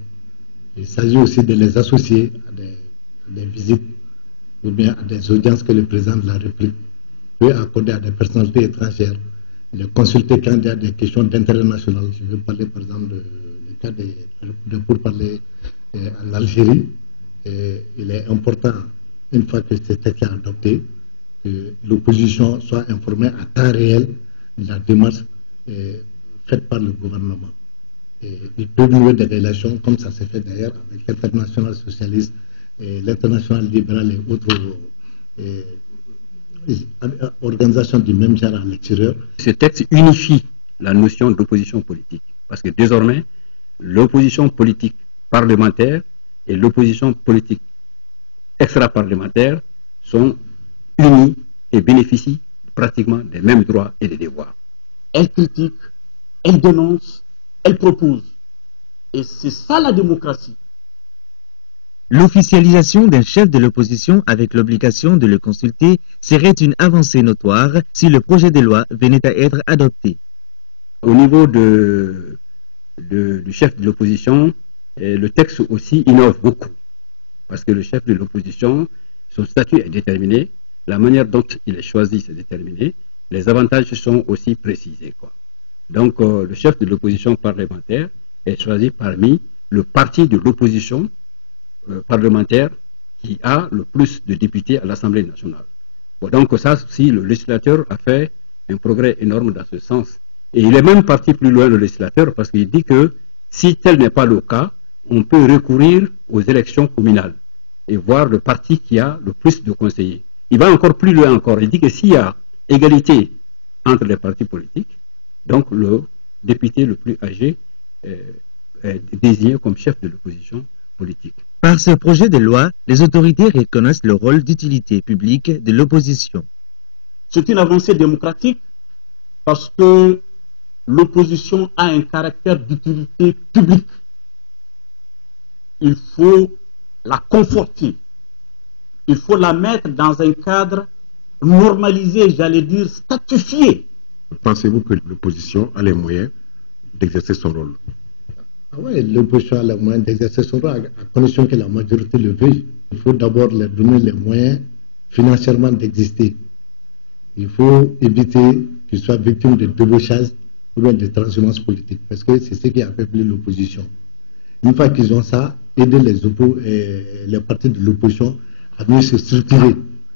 Il s'agit aussi de les associer à des visites ou bien à des audiences que le président de la République peut accorder à des personnalités étrangères, les consulter quand il y a des questions d'intérêt national. Je veux parler par exemple du cas de pourparlers en Algérie. Il est important, une fois que ce texte est adopté, que l'opposition soit informée à temps réel de la démarche faite par le gouvernement. Il peut nouer des relations, comme ça s'est fait d'ailleurs avec l'International socialiste, l'International libéral et autres organisations du même genre à l'extérieur. Ce texte unifie la notion d'opposition politique, parce que désormais, l'opposition politique parlementaire et l'opposition politique extra-parlementaire sont unis et bénéficient pratiquement des mêmes droits et des devoirs. Elle critique, elle dénonce, elle propose. Et c'est ça la démocratie. L'officialisation d'un chef de l'opposition avec l'obligation de le consulter serait une avancée notoire si le projet de loi venait à être adopté. Au niveau du chef de l'opposition, le texte aussi innove beaucoup. Parce que le chef de l'opposition, son statut est déterminé, la manière dont il est choisi c'est déterminé, les avantages sont aussi précisés, quoi. Donc le chef de l'opposition parlementaire est choisi parmi le parti de l'opposition parlementaire qui a le plus de députés à l'Assemblée nationale. Bon, donc ça aussi, le législateur a fait un progrès énorme dans ce sens. Et il est même parti plus loin, le législateur, parce qu'il dit que si tel n'est pas le cas, on peut recourir aux élections communales et voir le parti qui a le plus de conseillers. Il va encore plus loin encore. Il dit que s'il y a égalité entre les partis politiques, donc le député le plus âgé est désigné comme chef de l'opposition politique. Par ce projet de loi, les autorités reconnaissent le rôle d'utilité publique de l'opposition. C'est une avancée démocratique parce que l'opposition a un caractère d'utilité publique. Il faut la conforter. Il faut la mettre dans un cadre normalisé, j'allais dire statifié. Pensez-vous que l'opposition a les moyens d'exercer son rôle? Ah oui, l'opposition a les moyens d'exercer son rôle, à condition que la majorité le veuille. Il faut d'abord leur donner les moyens financièrement d'exister. Il faut éviter qu'ils soient victimes de débauchage ou bien de transhumance politique, parce que c'est ce qui a peuplé l'opposition. Une fois qu'ils ont ça, aider les partis de l'opposition à mieux se structurer,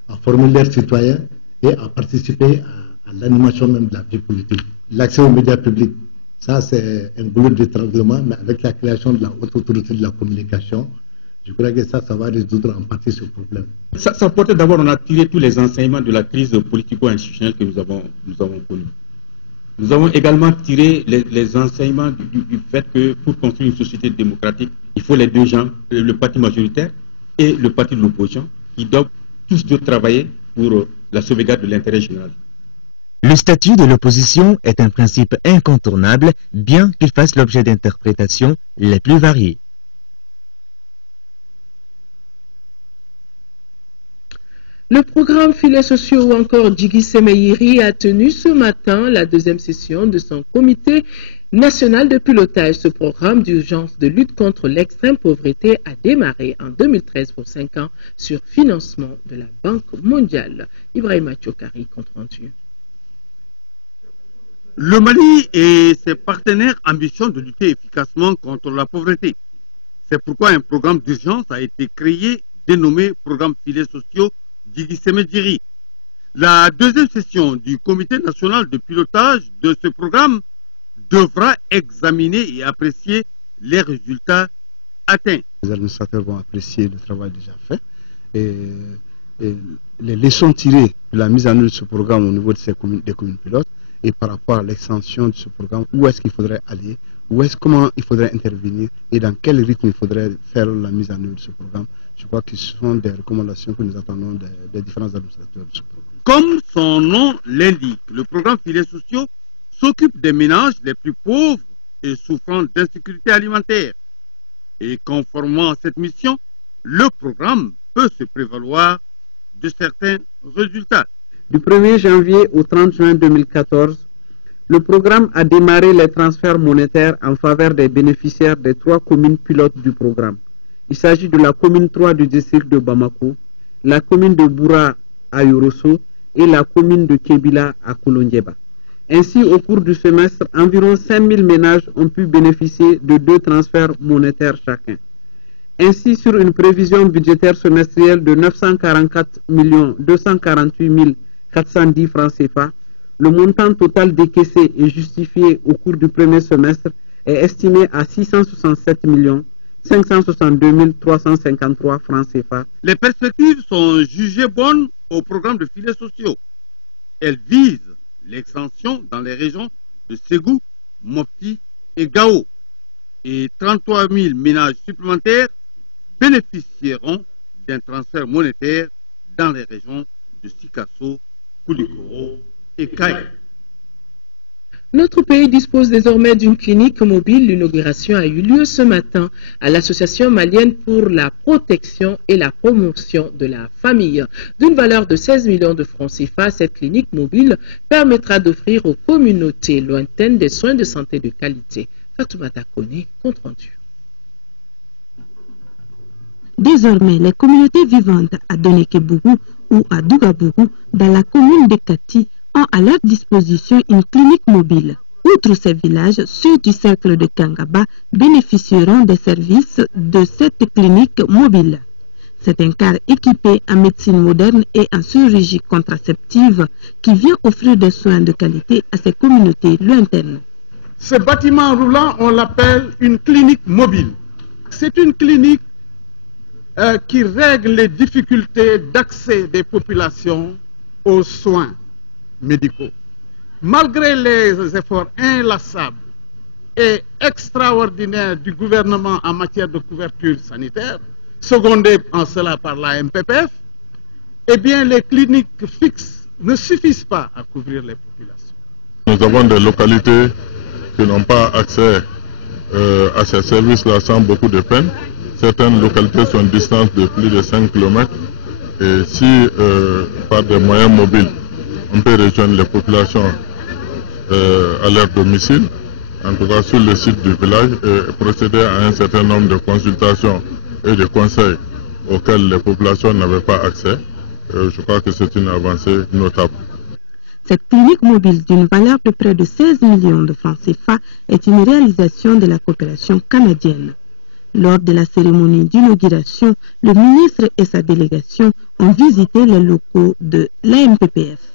à former leurs citoyens et à participer à l'animation même de la vie politique. L'accès aux médias publics, ça c'est un goulot d'étranglement, mais avec la création de la haute autorité de la communication, je crois que ça va résoudre en partie ce problème. Ça porte d'abord, on a tiré tous les enseignements de la crise politico-institutionnelle que nous avons connue. Nous avons également tiré les enseignements du fait que pour construire une société démocratique, il faut les deux gens, le parti majoritaire et le parti de l'opposition, qui doivent tous deux travailler pour la sauvegarde de l'intérêt général. Le statut de l'opposition est un principe incontournable, bien qu'il fasse l'objet d'interprétations les plus variées. Le programme Filets sociaux ou encore Djigui Semeyiri a tenu ce matin la deuxième session de son comité national de pilotage. Ce programme d'urgence de lutte contre l'extrême pauvreté a démarré en 2013 pour 5 ans sur financement de la Banque mondiale. Ibrahima Tchokari, compte rendu. Le Mali et ses partenaires ambitionnent de lutter efficacement contre la pauvreté. C'est pourquoi un programme d'urgence a été créé, dénommé Programme Filets sociaux Djigui Semeyiri. La deuxième session du comité national de pilotage de ce programme devra examiner et apprécier les résultats atteints. Les administrateurs vont apprécier le travail déjà fait et les leçons tirées de la mise en œuvre de ce programme au niveau de des communes pilotes et par rapport à l'extension de ce programme, où est-ce qu'il faudrait aller, comment il faudrait intervenir et dans quel rythme il faudrait faire la mise en œuvre de ce programme. Je crois que ce sont des recommandations que nous attendons des différents administrateurs de ce programme. Comme son nom l'indique, le programme Filets sociaux s'occupe des ménages les plus pauvres et souffrant d'insécurité alimentaire. Et conformément à cette mission, le programme peut se prévaloir de certains résultats. Du 1er janvier au 30 juin 2014, le programme a démarré les transferts monétaires en faveur des bénéficiaires des 3 communes pilotes du programme. Il s'agit de la commune 3 du district de Bamako, la commune de Boura à Yorosso et la commune de Kébila à Kolondieba. Ainsi, au cours du semestre, environ 5000 ménages ont pu bénéficier de 2 transferts monétaires chacun. Ainsi, sur une prévision budgétaire semestrielle de 944 248 410 francs CFA, le montant total décaissé et justifié au cours du premier semestre est estimé à 667 562 353 francs CFA. Les perspectives sont jugées bonnes au programme de filets sociaux. Elles visent l'extension dans les régions de Ségou, Mopti et Gao. Et 33 000 ménages supplémentaires bénéficieront d'un transfert monétaire dans les régions de Sikasso, Koulikoro et Kaye. Notre pays dispose désormais d'une clinique mobile. L'inauguration a eu lieu ce matin à l'Association malienne pour la protection et la promotion de la famille. D'une valeur de 16 millions de francs CFA, cette clinique mobile permettra d'offrir aux communautés lointaines des soins de santé de qualité. Fatoumata Kone, compte rendu. Désormais, les communautés vivantes à Doneké-Bougou ou à Dougabougou, dans la commune de Kati, ont à leur disposition une clinique mobile. Outre ces villages, ceux du cercle de Kangaba bénéficieront des services de cette clinique mobile. C'est un car équipé en médecine moderne et en chirurgie contraceptive qui vient offrir des soins de qualité à ces communautés lointaines. Ce bâtiment roulant, on l'appelle une clinique mobile. C'est une clinique qui règle les difficultés d'accès des populations aux soins médicaux. Malgré les efforts inlassables et extraordinaires du gouvernement en matière de couverture sanitaire, secondés en cela par la MPPF, eh bien les cliniques fixes ne suffisent pas à couvrir les populations. Nous avons des localités qui n'ont pas accès à ces services-là sans beaucoup de peine. Certaines localités sont distantes de plus de 5 km et si par des moyens mobiles, on peut rejoindre les populations à leur domicile, en tout cas sur le site du village, et procéder à un certain nombre de consultations et de conseils auxquels les populations n'avaient pas accès. Je crois que c'est une avancée notable. Cette clinique mobile d'une valeur de près de 16 millions de francs CFA est une réalisation de la coopération canadienne. Lors de la cérémonie d'inauguration, le ministre et sa délégation ont visité les locaux de l'AMPPF.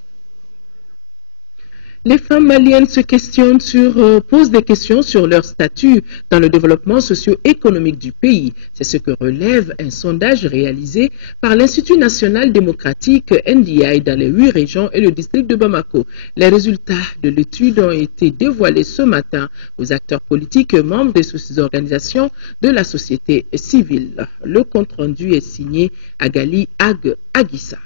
Les femmes maliennes posent des questions sur leur statut dans le développement socio-économique du pays. C'est ce que relève un sondage réalisé par l'Institut national démocratique NDI dans les 8 régions et le district de Bamako. Les résultats de l'étude ont été dévoilés ce matin aux acteurs politiques et membres des organisations de la société civile. Le compte-rendu est signé Agali Agissa.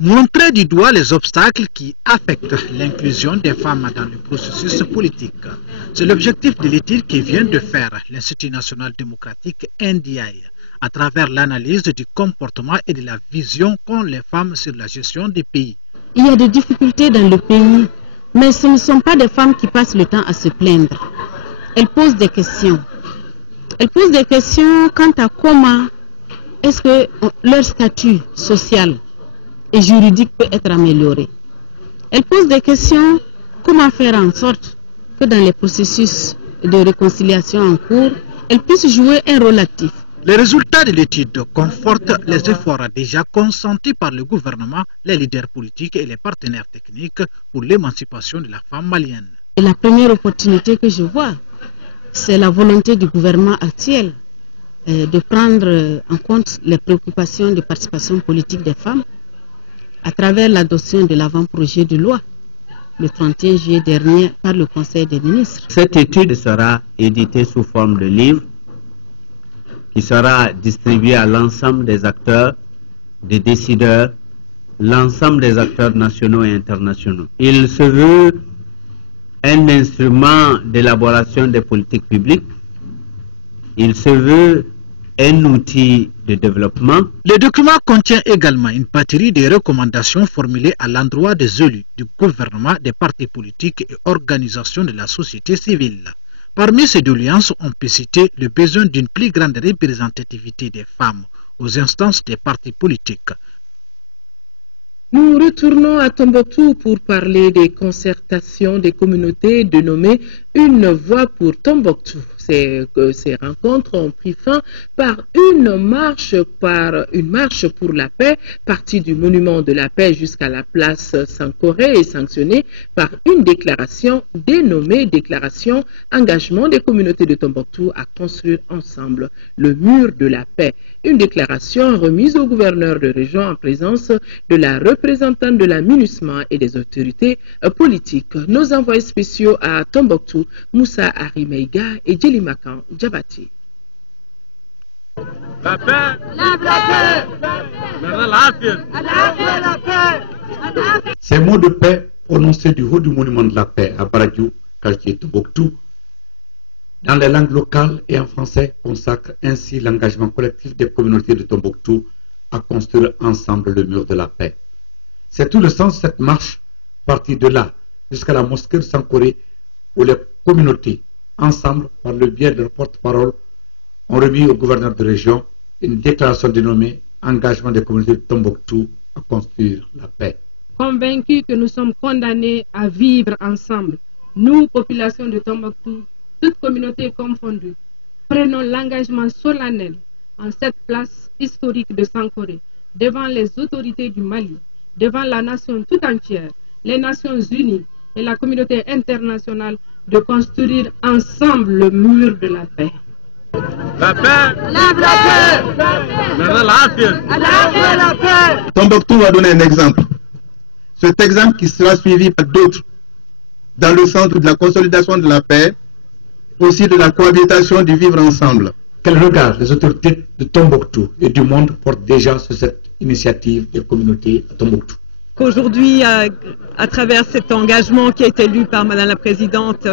Montrer du doigt les obstacles qui affectent l'inclusion des femmes dans le processus politique. C'est l'objectif de l'étude que vient de faire l'Institut national démocratique NDI à travers l'analyse du comportement et de la vision qu'ont les femmes sur la gestion des pays. Il y a des difficultés dans le pays, mais ce ne sont pas des femmes qui passent le temps à se plaindre. Elles posent des questions. Elles posent des questions quant à comment est-ce que leur statut social et juridique peut être amélioré. Elle pose des questions, comment faire en sorte que dans les processus de réconciliation en cours, elle puisse jouer un rôle actif. Les résultats de l'étude confortent les efforts déjà consentis par le gouvernement, les leaders politiques et les partenaires techniques pour l'émancipation de la femme malienne. Et la première opportunité que je vois, c'est la volonté du gouvernement actuel de prendre en compte les préoccupations de participation politique des femmes à travers l'adoption de l'avant-projet de loi le 31 juillet dernier par le Conseil des ministres. Cette étude sera éditée sous forme de livre qui sera distribué à l'ensemble des acteurs, des décideurs, l'ensemble des acteurs nationaux et internationaux. Il se veut un instrument d'élaboration des politiques publiques. Il se veut un outil de développement. Le document contient également une batterie de recommandations formulées à l'endroit des élus, du gouvernement, des partis politiques et organisations de la société civile. Parmi ces doléances, on peut citer le besoin d'une plus grande représentativité des femmes aux instances des partis politiques. Nous retournons à Tombouctou pour parler des concertations des communautés dénommées Une Voix pour Tombouctou. Ces rencontres ont pris fin par une marche pour la paix, partie du monument de la paix jusqu'à la place Sankoré et sanctionnée par une déclaration dénommée Déclaration Engagement des communautés de Tombouctou à construire ensemble le mur de la paix. Une déclaration remise au gouverneur de région en présence de la représentante de la MINUSMA et des autorités politiques. Nos envoyés spéciaux à Tombouctou, Moussa Arimeiga et Djelimakan Djabati. La paix, la paix. Ces mots de paix prononcés du haut du monument de la paix à Baradiou, quartier Tombouctou, dans les langues locales et en français, consacrent ainsi l'engagement collectif des communautés de Tombouctou à construire ensemble le mur de la paix. C'est tout le sens de cette marche, partie de là jusqu'à la mosquée de Sankoré, où les communautés, ensemble, par le biais de leur porte-parole, ont remis au gouverneur de région une déclaration dénommée Engagement des communautés de Tombouctou à construire la paix. Convaincus que nous sommes condamnés à vivre ensemble, nous, population de Tombouctou, toutes communautés confondues, prenons l'engagement solennel en cette place historique de Sankoré, devant les autorités du Mali, devant la nation tout entière, les Nations Unies et la communauté internationale, de construire ensemble le mur de la paix. La paix, la paix. Tombouctou va donner un exemple. Cet exemple qui sera suivi par d'autres dans le centre de la consolidation de la paix, aussi de la cohabitation du vivre ensemble. Quel regard les autorités de Tombouctou et du monde portent déjà sur cette initiative des communautés à Tombouctou? Qu'aujourd'hui, à travers cet engagement qui a été lu par Madame la Présidente,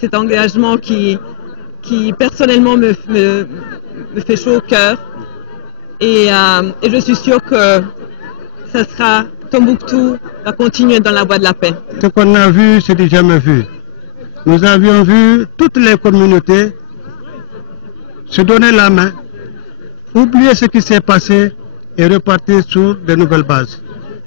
cet engagement qui personnellement me fait chaud au cœur, et je suis sûre que ça sera, Tombouctou va continuer dans la voie de la paix. Ce qu'on a vu, c'est du jamais vu. Nous avions vu toutes les communautés se donner la main, oublier ce qui s'est passé et repartir sur de nouvelles bases.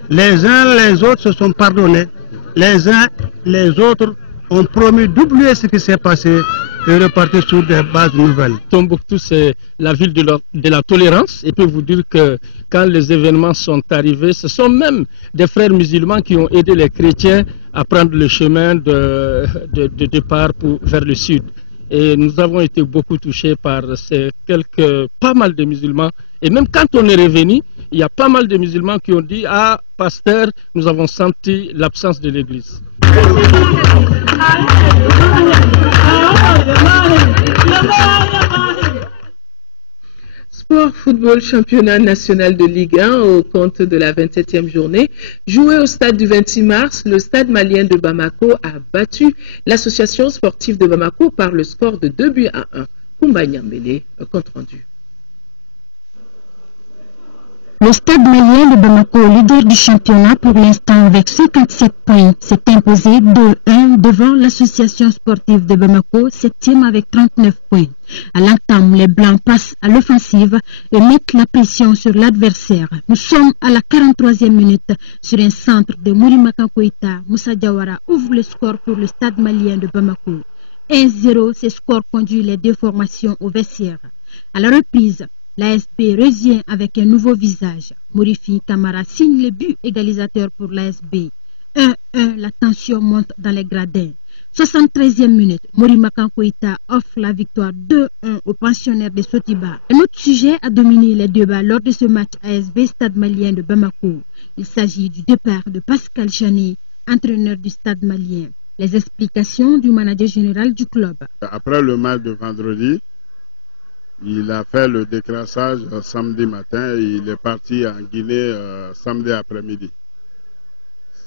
Les uns les autres se sont pardonnés. Les uns les autres ont promis d'oublier ce qui s'est passé et repartir sur des bases nouvelles. Tombouctou, c'est la ville de la tolérance. Et je peux vous dire que quand les événements sont arrivés, ce sont même des frères musulmans qui ont aidé les chrétiens à prendre le chemin de départ vers le sud. Et nous avons été beaucoup touchés par pas mal de musulmans. Et même quand on est revenu, il y a pas mal de musulmans qui ont dit « Ah, pasteur, nous avons senti l'absence de l'église. » Sport football championnat national de Ligue 1 au compte de la 27e journée. Joué au stade du 26 mars, le stade malien de Bamako a battu l'association sportive de Bamako par le score de 2-1. Koumba Nyambele, compte rendu. Le stade malien de Bamako, leader du championnat pour l'instant avec 57 points, s'est imposé 2-1 devant l'association sportive de Bamako, 7e avec 39 points. À l'entame, les Blancs passent à l'offensive et mettent la pression sur l'adversaire. Nous sommes à la 43e minute sur un centre de Mourimaka Koïta. Moussa Diawara ouvre le score pour le stade malien de Bamako. 1-0, ce score conduit les deux formations au vestiaire. À la reprise, l'ASB revient avec un nouveau visage. Morifi Kamara signe le but égalisateur pour l'ASB. 1-1, la tension monte dans les gradins. 73e minute, Mourimaka Koïta offre la victoire 2-1 aux pensionnaires de Sotiba. Un autre sujet a dominé les débats lors de ce match ASB Stade malien de Bamako. Il s'agit du départ de Pascal Chani, entraîneur du Stade malien. Les explications du manager général du club. Après le match de vendredi, il a fait le décrassage samedi matin et il est parti en Guinée samedi après-midi,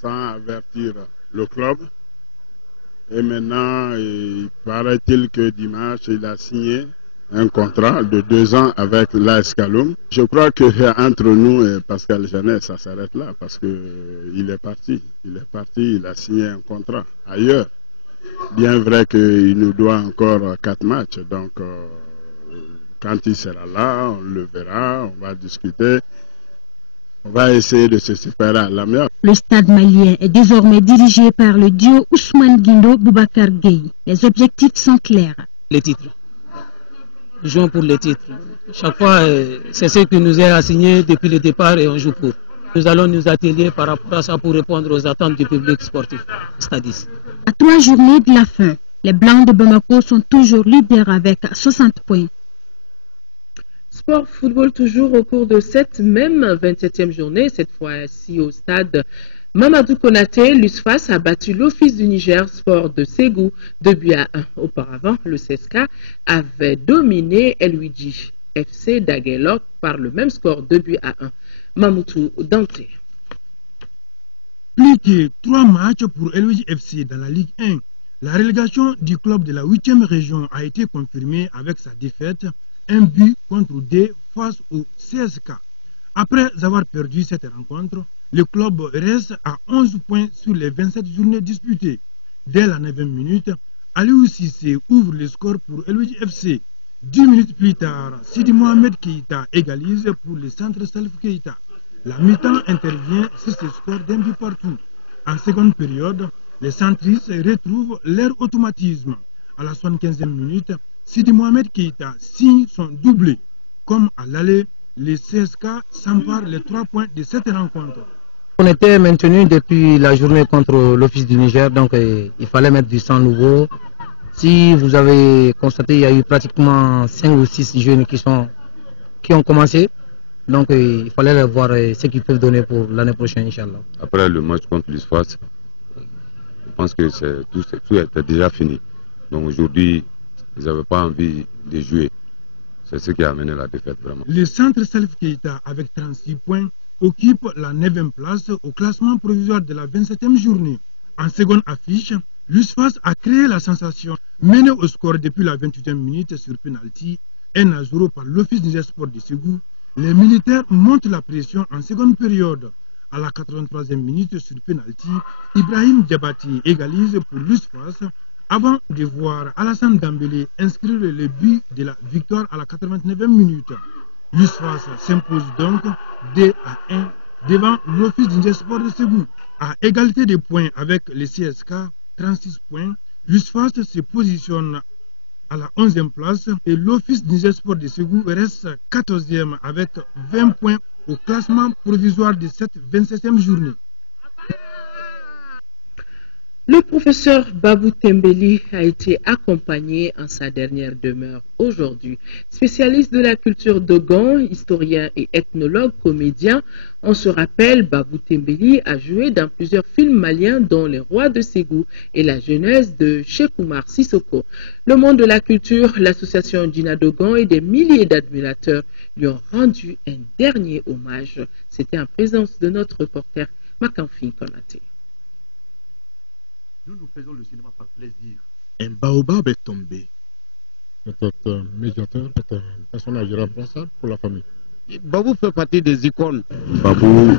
sans avertir le club. Et maintenant, il paraît-il que dimanche, il a signé un contrat de 2 ans avec l'AS Kaloum. Je crois qu'entre nous et Pascal Janet, ça s'arrête là parce qu'il est parti. Il a signé un contrat ailleurs. Bien vrai qu'il nous doit encore 4 matchs, donc quand il sera là, on le verra, on va discuter. On va essayer de se séparer à la meilleure. Le stade malien est désormais dirigé par le duo Ousmane Guindo-Boubacar Gueye. Les objectifs sont clairs. Les titres. Nous jouons pour les titres. Chaque fois, c'est ce que nous est assigné depuis le départ et on joue pour. Nous allons nous atteler par rapport à ça pour répondre aux attentes du public sportif, stadiste. À 3 journées de la fin, les Blancs de Bamako sont toujours leaders avec 60 points. Sport football toujours au cours de cette même 27e journée, cette fois-ci au stade Mamadou Konaté. L'USFAS a battu l'Office du Niger Sport de Ségou 2-1. Auparavant, le CSK avait dominé LUJ FC d'Aguelot par le même score 2-1. Mamoutou Dante. Plus que 3 matchs pour LUJ FC dans la Ligue 1. La relégation du club de la 8e région a été confirmée avec sa défaite. Un but contre 2 face au CSK. Après avoir perdu cette rencontre, le club reste à 11 points sur les 27 journées disputées. Dès la 9e minute, Aliou Cissé ouvre le score pour LUJ FC. 10 minutes plus tard, Sidi Mohamed Keïta égalise pour le centre Salif Keïta. La mi-temps intervient sur ce score d'un but partout. En seconde période, les centristes retrouvent leur automatisme. À la 75e minute, Sidi Mohamed Keïta signe son doublé. Comme à l'aller, les CSK s'emparent les 3 points de cette rencontre. On était maintenu depuis la journée contre l'Office du Niger, donc il fallait mettre du sang nouveau. Si vous avez constaté, il y a eu pratiquement 5 ou 6 jeunes qui ont commencé. Donc il fallait voir ce qu'ils peuvent donner pour l'année prochaine, Inch'Allah. Après le match contre l'USFAS, je pense que tout était déjà fini. Donc aujourd'hui, ils n'avaient pas envie de jouer. C'est ce qui a amené la défaite vraiment. Le centre Salif Keïta, avec 36 points, occupe la 9e place au classement provisoire de la 27e journée. En seconde affiche, l'USFAS a créé la sensation, menée au score depuis la 28e minute sur penalty, 1-0 par l'Office des Sports de Ségou. Les militaires montent la pression en seconde période. À la 83e minute sur penalty, Ibrahim Diabati égalise pour l'USFAS avant de voir Alassane Dambélé inscrire le but de la victoire à la 89e minute. L'USFAS s'impose donc 2-1 devant l'Office du sport de Ségou. À égalité des points avec les CSK, 36 points, l'USFAST se positionne à la 11e place et l'Office du sport de Ségou reste 14e avec 20 points au classement provisoire de cette 27e journée. Le professeur Babou Tembeli a été accompagné en sa dernière demeure aujourd'hui. Spécialiste de la culture dogon, historien et ethnologue, comédien, on se rappelle, Babou Tembeli a joué dans plusieurs films maliens dont Les Rois de Ségou et la jeunesse de Cheikh Oumar Sissoko. Le monde de la culture, l'association Djina Dogon et des milliers d'admirateurs lui ont rendu un dernier hommage. C'était en présence de notre reporter Makamfi Konaté. Nous faisons le cinéma par plaisir. Un baobab est tombé. C'était un médiateur, c'était un personnage remplaçable pour la famille. Babou fait partie des icônes. Babou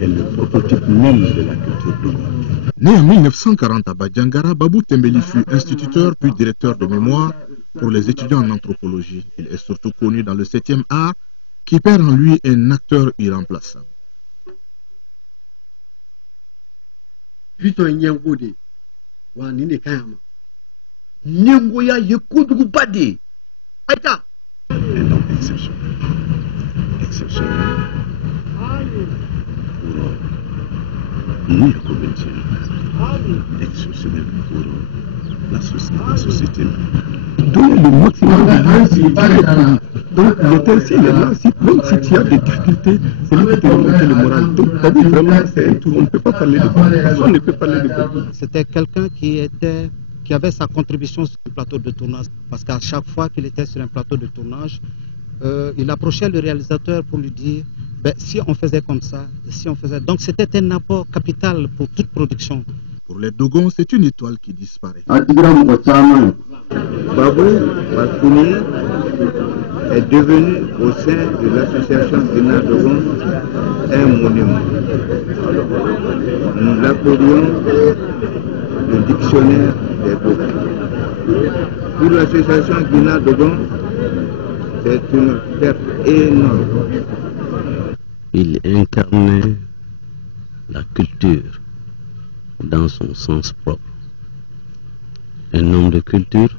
est le prototype même de la culture dogon. Né en 1940 à Badjangara, Babou Tembeli fut instituteur puis directeur de mémoire pour les étudiants en anthropologie. Il est surtout connu dans le 7e art qui perd en lui un acteur irremplaçable. Vito Nyangode, wa nini kayama. Nyangoya yekodugu bade. Aïta. Un homme exceptionnel. Exceptionnel. Pour nous, les comédiens. Exceptionnel pour la société. Donner le maximum de donc l'étincelle est là, même si tu as des difficultés, c'est lui qui te remonte le moral. Donc vraiment, c'est un tour, on ne peut pas parler de Babou, personne ne peut parler de Babou. C'était quelqu'un qui avait sa contribution sur le plateau de tournage, parce qu'à chaque fois qu'il était sur un plateau de tournage, il approchait le réalisateur pour lui dire, si on faisait comme ça, si on faisait... Donc c'était un apport capital pour toute production. Pour les Dogons, c'est une étoile qui disparaît. Babou Bakouni est devenu au sein de l'association Djina Dogon un monument. Nous l'appelions le dictionnaire des Dogons. Pour l'association Djina Dogon, c'est une perte énorme. Il incarnait la culture dans son sens propre. Un homme de culture,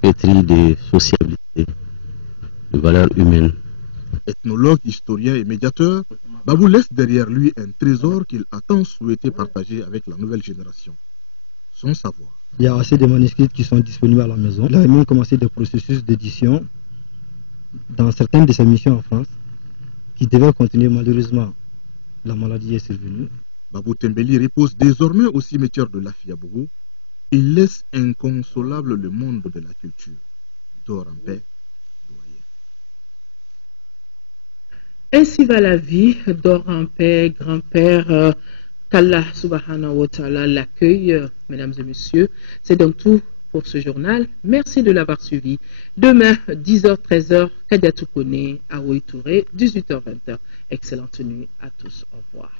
pétri de sociabilité, de valeurs humaines. Ethnologue, historien et médiateur, Babou laisse derrière lui un trésor qu'il a tant souhaité partager avec la nouvelle génération. Son savoir. Il y a assez de manuscrits qui sont disponibles à la maison. Il a même commencé des processus d'édition dans certaines de ses missions en France qui devaient continuer. Malheureusement, la maladie est survenue. Babou Tembeli repose désormais au cimetière de Lafiabougou. Il laisse inconsolable le monde de la culture. Dors en paix, doyen. Ainsi va la vie, dors en paix, grand-père, qu'Allah subhanahu wa ta'ala l'accueille, mesdames et messieurs. C'est donc tout pour ce journal. Merci de l'avoir suivi. Demain, 10h, 13h, Kadiatou Kone, Aoui Touré, 18h, 20h. Excellente nuit à tous. Au revoir.